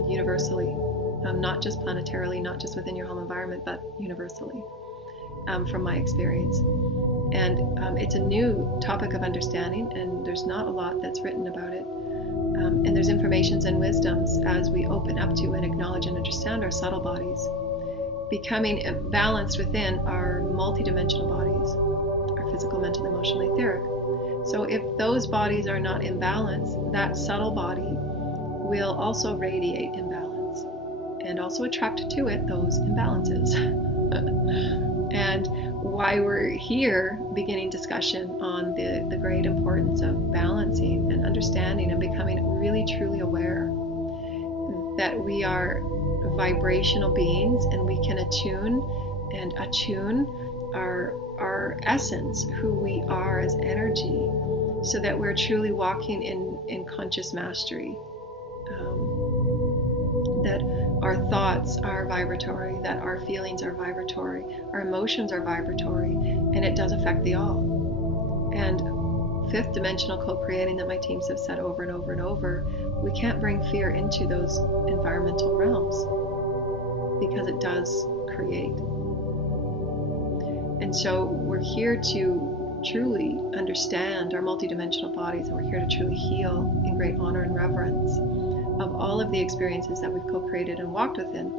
universally, not just planetarily, not just within your home environment, but universally, from my experience. And it's a new topic of understanding, and there's not a lot that's written about it. And there's informations and wisdoms as we open up to and acknowledge and understand our subtle bodies, becoming balanced within our multidimensional bodies, our physical, mental, emotional, etheric. So if those bodies are not in balance, that subtle body will also radiate imbalance and also attract to it those imbalances. And why we're here beginning discussion on the great importance of balancing and understanding and becoming really truly aware that we are vibrational beings, and we can attune our essence, who we are as energy, so that we're truly walking in conscious mastery, that our thoughts are vibratory, that our feelings are vibratory, our emotions are vibratory, and it does affect the all. And fifth dimensional co-creating that my teams have said over and over and over, we can't bring fear into those environmental realms because it does create. And so we're here to truly understand our multidimensional bodies, and we're here to truly heal in great honor and reverence of all of the experiences that we've co-created and walked within,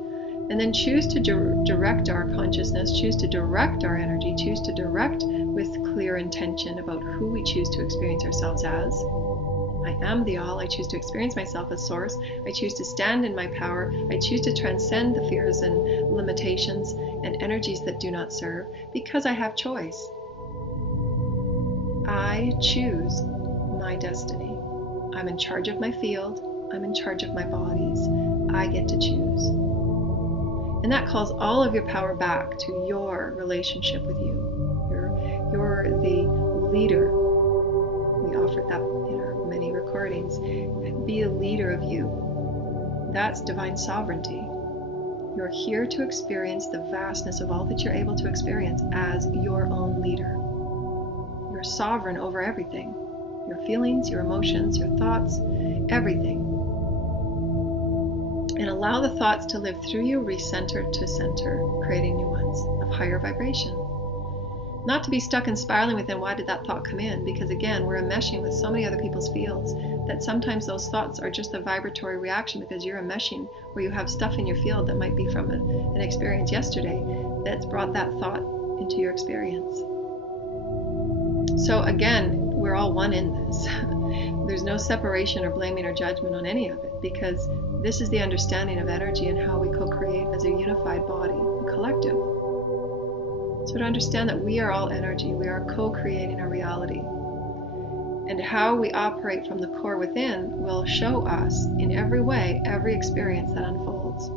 and then choose to direct our consciousness, choose to direct our energy, choose to direct with clear intention about who we choose to experience ourselves as. I am the all. I choose to experience myself as source. I choose to stand in my power. I choose to transcend the fears and limitations and energies that do not serve, because I have choice. I choose my destiny. I'm in charge of my field. I'm in charge of my bodies. I get to choose. And that calls all of your power back to your relationship with you. You're the leader. We offered that in our many recordings. Be a leader of you. That's divine sovereignty. You're here to experience the vastness of all that you're able to experience as your own leader. You're sovereign over everything. Your feelings, your emotions, your thoughts, everything. And allow the thoughts to live through you, recenter to center, creating new ones of higher vibration. Not to be stuck and spiraling within, why did that thought come in? Because again, we're enmeshing with so many other people's fields that sometimes those thoughts are just a vibratory reaction because you're enmeshing, where you have stuff in your field that might be from an experience yesterday that's brought that thought into your experience. So again, we're all one in this. There's no separation or blaming or judgment on any of it, because this is the understanding of energy and how we co-create as a unified body, a collective. So to understand that we are all energy, we are co-creating our reality. And how we operate from the core within will show us in every way, every experience that unfolds.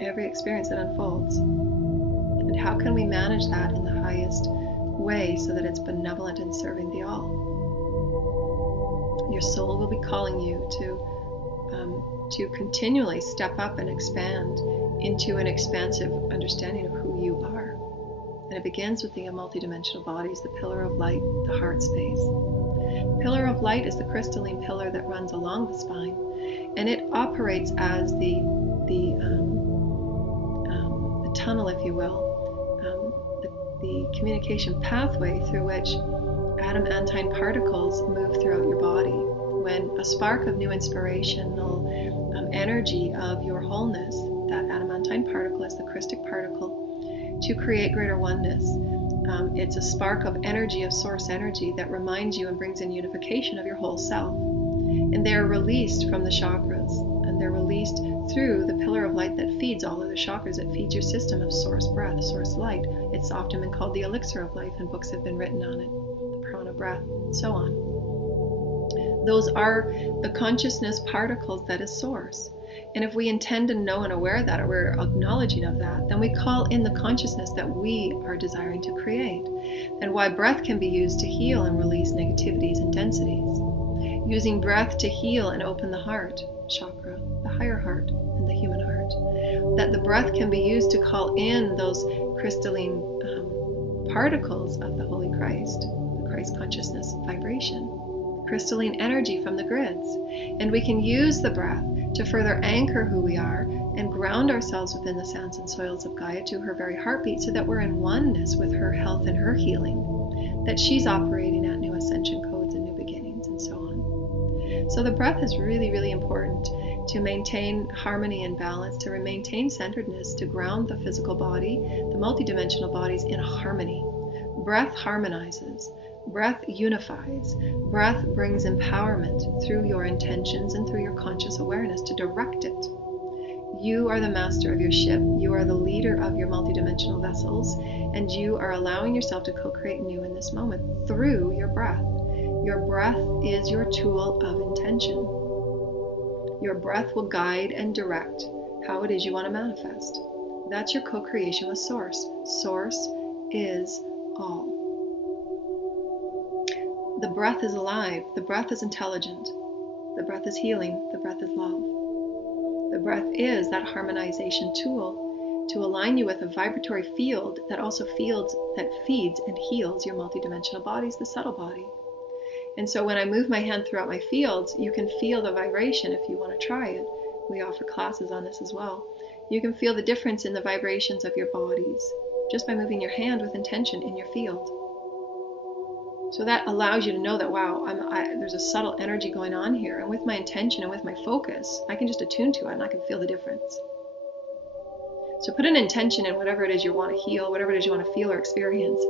Every experience that unfolds. And how can we manage that in the highest way so that it's benevolent and serving the all? Your soul will be calling you to continually step up and expand into an expansive understanding of who you are. And it begins with the multidimensional bodies, the pillar of light, the heart space. The pillar of light is the crystalline pillar that runs along the spine, and it operates as the tunnel, if you will, the communication pathway through which adamantine particles move throughout your body. When a spark of new inspirational energy of your wholeness, that adamantine particle is the Christic particle, to create greater oneness. It's a spark of energy, of source energy, that reminds you and brings in unification of your whole self. And they're released from the chakras, and they're released through the pillar of light that feeds all of the chakras, that feeds your system of source breath, source light. It's often been called the elixir of life, and books have been written on it, the prana breath, and so on. Those are the consciousness particles that is source. And if we intend to know and aware that, or we're acknowledging of that, then we call in the consciousness that we are desiring to create. And why breath can be used to heal and release negativities and densities. Using breath to heal and open the heart chakra, the higher heart and the human heart. That the breath can be used to call in those crystalline particles of the Holy Christ, the Christ consciousness vibration, crystalline energy from the grids. And we can use the breath to further anchor who we are and ground ourselves within the sounds and soils of Gaia to her very heartbeat, so that we're in oneness with her health and her healing, that she's operating at new ascension codes and new beginnings and so on. So the breath is really, really important to maintain harmony and balance, to maintain centeredness, to ground the physical body, the multidimensional bodies in harmony. Breath harmonizes. Breath unifies. Breath brings empowerment through your intentions and through your conscious awareness to direct it. You are the master of your ship. You are the leader of your multidimensional vessels, and you are allowing yourself to co-create new in this moment through your breath. Your breath is your tool of intention. Your breath will guide and direct how it is you want to manifest. That's your co-creation with Source. Source is all. The breath is alive. The breath is intelligent. The breath is healing. The breath is love. The breath is that harmonization tool to align you with a vibratory field that also feeds and heals your multidimensional bodies, the subtle body. And so when I move my hand throughout my fields, you can feel the vibration if you want to try it. We offer classes on this as well. You can feel the difference in the vibrations of your bodies just by moving your hand with intention in your field. So that allows you to know that, wow, there's a subtle energy going on here. And with my intention and with my focus, I can just attune to it and I can feel the difference. So put an intention in whatever it is you want to heal, whatever it is you want to feel or experience.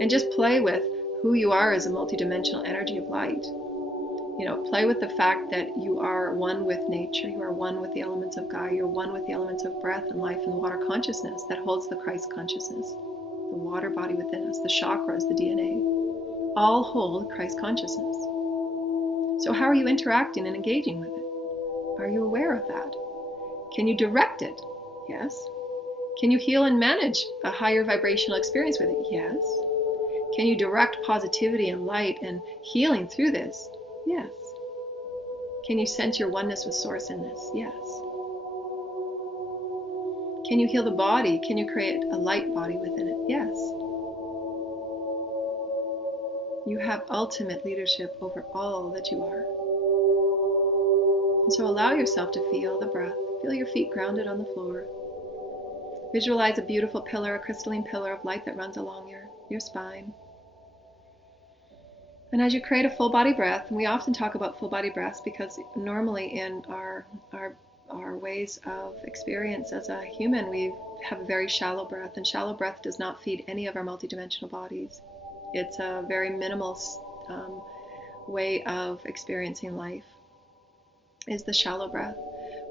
And just play with who you are as a multidimensional energy of light. Play with the fact that you are one with nature. You are one with the elements of Gaia. You're one with the elements of breath and life and the water consciousness that holds the Christ consciousness, the water body within us, the chakras, the DNA. All hold Christ consciousness. So how are you interacting and engaging with it? Are you aware of that? Can you direct it? Yes. Can you heal and manage a higher vibrational experience with it? Yes. Can you direct positivity and light and healing through this? Yes. Can you sense your oneness with Source in this? Yes. Can you heal the body? Can you create a light body within it? Yes. You have ultimate leadership over all that you are. And so allow yourself to feel the breath. Feel your feet grounded on the floor. Visualize a beautiful pillar, a crystalline pillar of light that runs along your spine. And as you create a full body breath, and we often talk about full body breaths because normally in our ways of experience as a human, we have a very shallow breath, and shallow breath does not feed any of our multidimensional bodies. It's a very minimal way of experiencing life, is the shallow breath.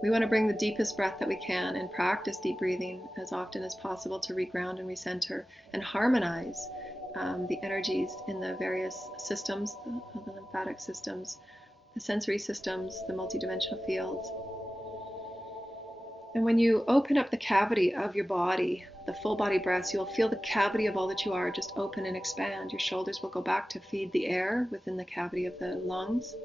We want to bring the deepest breath that we can and practice deep breathing as often as possible to reground and recenter and harmonize the energies in the various systems, the lymphatic systems, the sensory systems, the multidimensional fields. And when you open up the cavity of your body, the full body breaths, you'll feel the cavity of all that you are just open and expand. Your shoulders will go back to feed the air within the cavity of the lungs.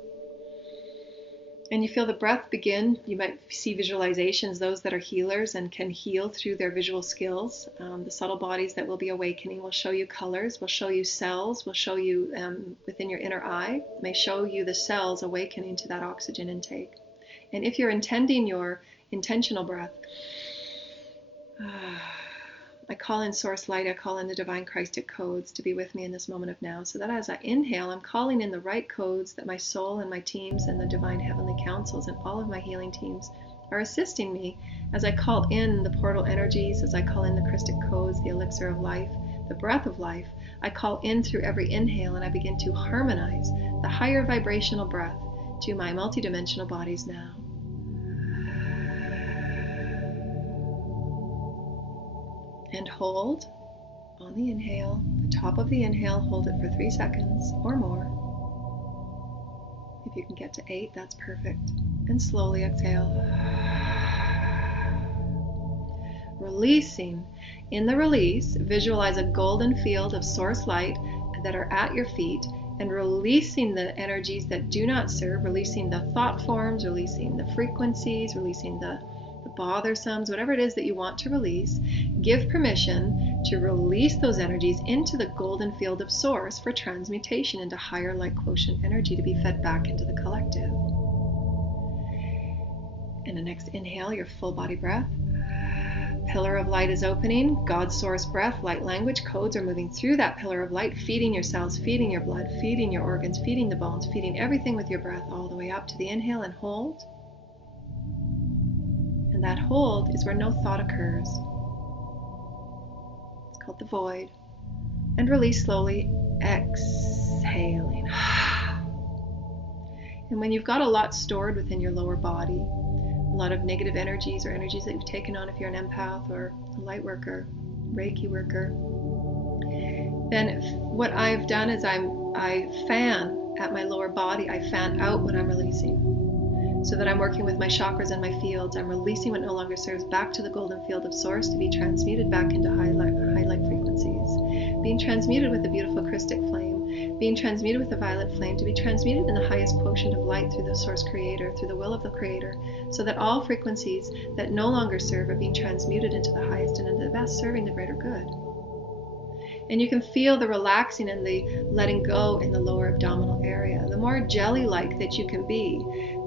And you feel the breath begin. You might see visualizations, those that are healers and can heal through their visual skills. The subtle bodies that will be awakening will show you colors, will show you cells, will show you within your inner eye, may show you the cells awakening to that oxygen intake. And if you're intending your intentional breath, I call in Source Light, I call in the Divine Christic codes to be with me in this moment of now, so that as I inhale, I'm calling in the right codes that my soul and my teams and the Divine Heavenly Councils and all of my healing teams are assisting me as I call in the portal energies, as I call in the Christic codes, the elixir of life, the breath of life. I call in through every inhale and I begin to harmonize the higher vibrational breath to my multidimensional bodies now. And hold on the inhale, the top of the inhale, hold it for 3 seconds or more. If you can get to 8, that's perfect. And slowly exhale. Releasing. In the release, visualize a golden field of source light that are at your feet, and releasing the energies that do not serve, releasing the thought forms, releasing the frequencies, releasing the bothersomes, whatever it is that you want to release. Give permission to release those energies into the golden field of source for transmutation into higher light quotient energy to be fed back into the collective. And the next inhale, your full body breath. Pillar of light is opening. God's source breath, light language codes are moving through that pillar of light, feeding your cells, feeding your blood, feeding your organs, feeding the bones, feeding everything with your breath all the way up to the inhale, and hold. And that hold is where no thought occurs. It's called the void. And release slowly, exhaling. And when you've got a lot stored within your lower body, a lot of negative energies or energies that you've taken on if you're an empath or a light worker, Reiki worker, then what I've done is I fan at my lower body. I fan out what I'm releasing, so that I'm working with my chakras and my fields. I'm releasing what no longer serves back to the golden field of source to be transmuted back into high light frequencies, being transmuted with the beautiful Christic flame, being transmuted with the violet flame, to be transmuted in the highest quotient of light through the source creator, through the will of the creator, so that all frequencies that no longer serve are being transmuted into the highest and into the best, serving the greater good. And you can feel the relaxing and the letting go in the lower abdominal area. The more jelly-like that you can be,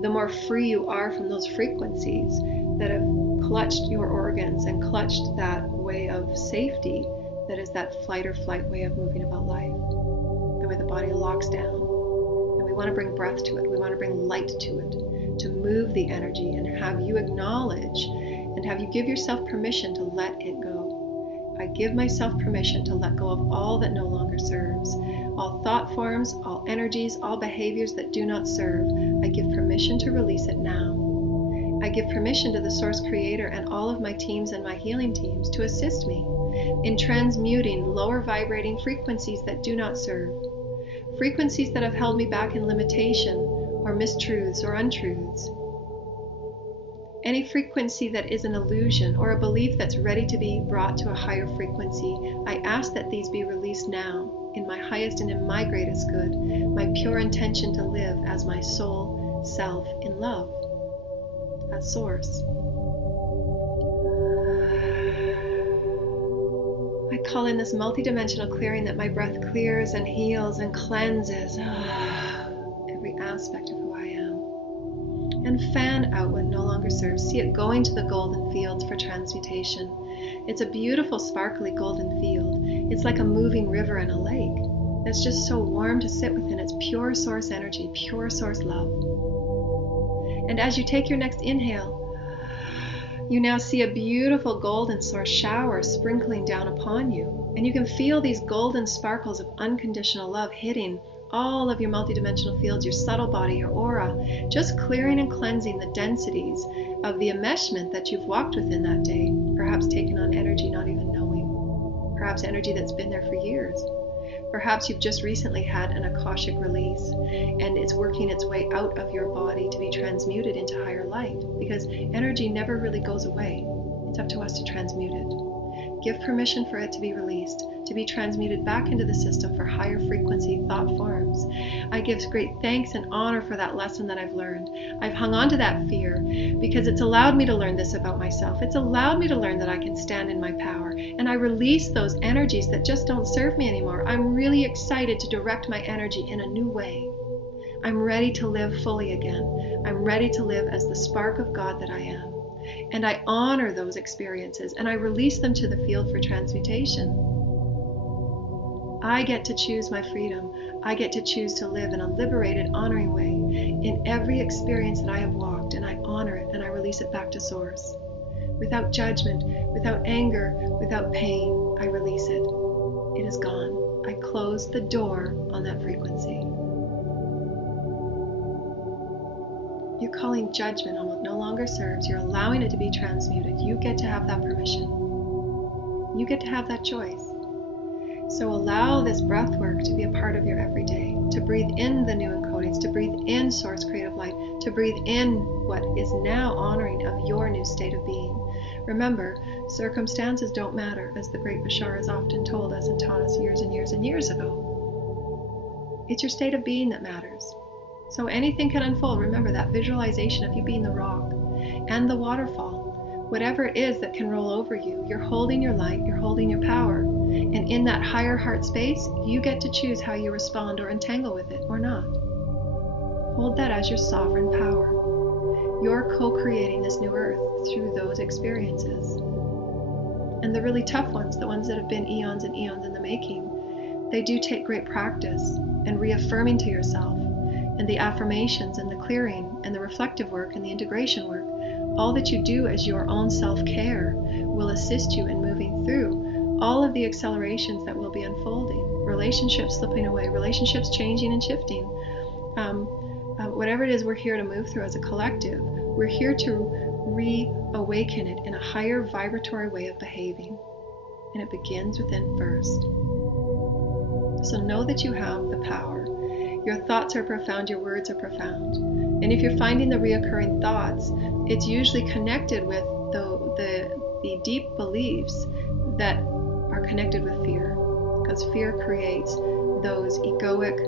the more free you are from those frequencies that have clutched your organs and clutched that way of safety that is that flight or flight way of moving about life, the way the body locks down. And we want to bring breath to it. We want to bring light to it, to move the energy and have you acknowledge and have you give yourself permission to let it go. I give myself permission to let go of all that no longer serves, all thought forms, all energies, all behaviors that do not serve. I give permission to release it now. I give permission to the source creator and all of my teams and my healing teams to assist me in transmuting lower vibrating frequencies that do not serve, frequencies that have held me back in limitation or mistruths or untruths. Any frequency that is an illusion or a belief that's ready to be brought to a higher frequency, I ask that these be released now in my highest and in my greatest good, my pure intention to live as my soul self in love, as source. I call in this multidimensional clearing that my breath clears and heals and cleanses every aspect of who I am. And fan out what no longer serves. See it going to the golden fields for transmutation. It's a beautiful, sparkly golden field. It's like a moving river in a lake. It's just so warm to sit within. It's pure source energy, pure source love. And as you take your next inhale, you now see a beautiful golden source shower sprinkling down upon you. And you can feel these golden sparkles of unconditional love hitting all of your multidimensional fields, your subtle body, your aura, just clearing and cleansing the densities of the enmeshment that you've walked within that day, perhaps taken on energy not even knowing, perhaps energy that's been there for years. Perhaps you've just recently had an Akashic release and it's working its way out of your body to be transmuted into higher light, because energy never really goes away. It's up to us to transmute it. Give permission for it to be released, to be transmuted back into the system for higher frequency thought forms. I give great thanks and honor for that lesson that I've learned. I've hung on to that fear because it's allowed me to learn this about myself. It's allowed me to learn that I can stand in my power, and I release those energies that just don't serve me anymore. I'm really excited to direct my energy in a new way. I'm ready to live fully again. I'm ready to live as the spark of God that I am. And I honor those experiences and I release them to the field for transmutation. I get to choose my freedom. I get to choose to live in a liberated, honoring way in every experience that I have walked, and I honor it and I release it back to source. Without judgment, without anger, without pain, I release it. It is gone. I close the door on that frequency. You're calling judgment on what no longer serves. You're allowing it to be transmuted. You get to have that permission. You get to have that choice. So allow this breath work to be a part of your everyday, to breathe in the new encodings, to breathe in source creative light, to breathe in what is now honoring of your new state of being. Remember, circumstances don't matter, as the great Bashar has often told us and taught us years and years and years ago. It's your state of being that matters. So anything can unfold. Remember that visualization of you being the rock and the waterfall. Whatever it is that can roll over you, you're holding your light, you're holding your power. And in that higher heart space, you get to choose how you respond or entangle with it or not. Hold that as your sovereign power. You're co-creating this new earth through those experiences. And the really tough ones, the ones that have been eons and eons in the making, they do take great practice and reaffirming to yourself, and the affirmations and the clearing and the reflective work and the integration work. All that you do as your own self-care will assist you in moving through all of the accelerations that will be unfolding. Relationships slipping away, relationships changing and shifting. Whatever it is we're here to move through as a collective, we're here to reawaken it in a higher vibratory way of behaving. And it begins within first. So know that you have the power. Your thoughts are profound, your words are profound. And if you're finding the reoccurring thoughts, it's usually connected with the deep beliefs that are connected with fear. Because fear creates those egoic,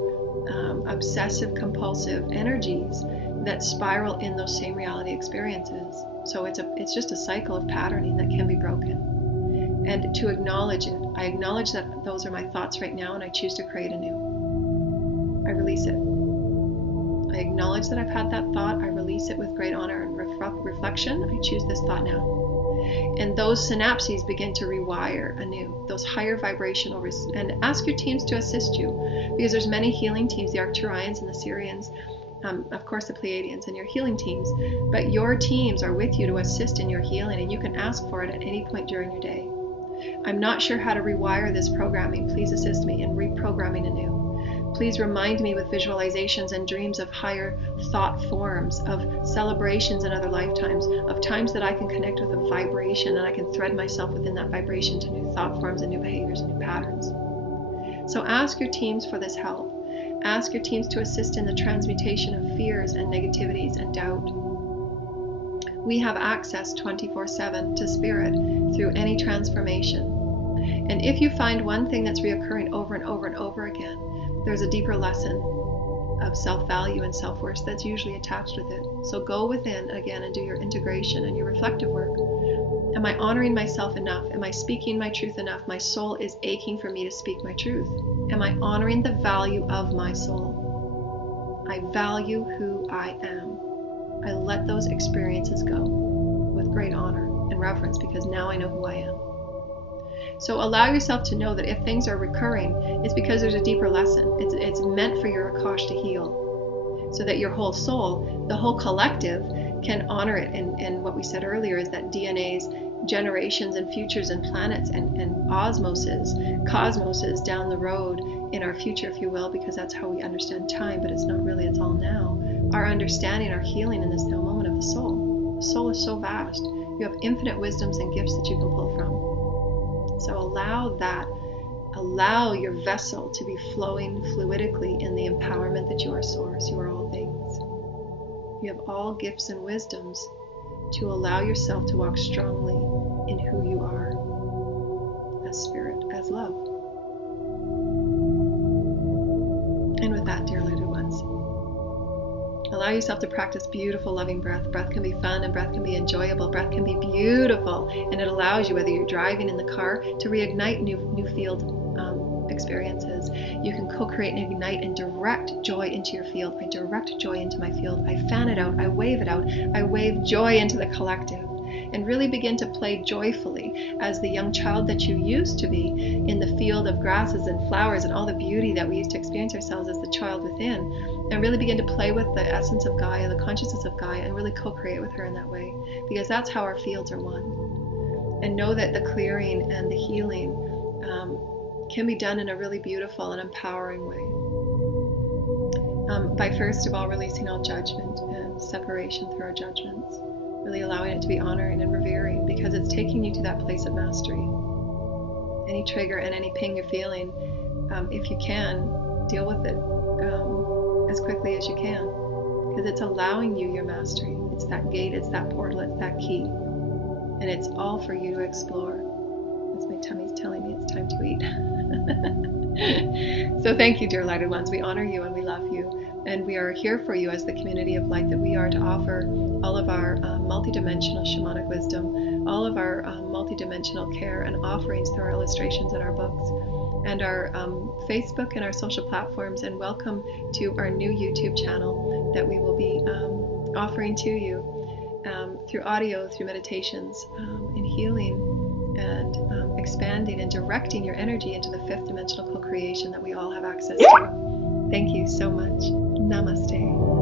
obsessive, compulsive energies that spiral in those same reality experiences. So it's just a cycle of patterning that can be broken. And to acknowledge it, I acknowledge that those are my thoughts right now and I choose to create anew. I release it. I acknowledge that I've had that thought. I release it with great honor and reflection. I choose this thought now. And those synapses begin to rewire anew, those higher vibrational, and ask your teams to assist you, because there's many healing teams, the Arcturians and the Sirians, of course the Pleiadians and your healing teams, but your teams are with you to assist in your healing, and you can ask for it at any point during your day. I'm not sure how to rewire this programming. Please assist me in reprogramming anew. Please remind me with visualizations and dreams of higher thought forms, of celebrations in other lifetimes, of times that I can connect with a vibration and I can thread myself within that vibration to new thought forms and new behaviors and new patterns. So ask your teams for this help. Ask your teams to assist in the transmutation of fears and negativities and doubt. We have access 24/7 to spirit through any transformation. And if you find one thing that's reoccurring over and over and over again, there's a deeper lesson of self-value and self-worth that's usually attached with it. So go within again and do your integration and your reflective work. Am I honoring myself enough? Am I speaking my truth enough? My soul is aching for me to speak my truth. Am I honoring the value of my soul? I value who I am. I let those experiences go with great honor and reverence, because now I know who I am. So allow yourself to know that if things are recurring, it's because there's a deeper lesson. It's meant for your Akash to heal, so that your whole soul, the whole collective, can honor it. And what we said earlier is that DNA's generations and futures and planets and osmoses, cosmoses down the road in our future, if you will, because that's how we understand time, but it's not really, it's all now. Our understanding, our healing in this now moment of the soul. The soul is so vast. You have infinite wisdoms and gifts that you can pull from. So allow your vessel to be flowing fluidically in the empowerment that you are source, you are all things. You have all gifts and wisdoms to allow yourself to walk strongly in who you are, as spirit, as love. And with that, dear lighted ones, allow yourself to practice beautiful, loving breath. Breath can be fun and breath can be enjoyable. Breath can be beautiful, and it allows you, whether you're driving in the car, to reignite new field experiences. You can co-create and ignite and direct joy into your field. I direct joy into my field. I fan it out. I wave it out. I wave joy into the collective, and really begin to play joyfully as the young child that you used to be in the field of grasses and flowers and all the beauty that we used to experience ourselves as the child within, and really begin to play with the essence of Gaia, the consciousness of Gaia, and really co-create with her in that way, because that's how our fields are one. And know that the clearing and the healing can be done in a really beautiful and empowering way, by first of all releasing all judgment and separation through our judgments. Really allowing it to be honoring and revering, because it's taking you to that place of mastery. Any trigger and any ping you're feeling, if you can, deal with it as quickly as you can, because it's allowing you your mastery. It's that gate, it's that portal, it's that key, and it's all for you to explore. As my tummy's telling me it's time to eat. So thank you, dear lighted ones. We honor you and we love you, and we are here for you as the community of light that we are, to offer all of our multidimensional shamanic wisdom, all of our multidimensional care and offerings through our illustrations and our books, and our Facebook and our social platforms. And welcome to our new YouTube channel that we will be offering to you through audio, through meditations, in healing and expanding and directing your energy into the fifth dimensional co-creation that we all have access to. Thank you so much. Namaste.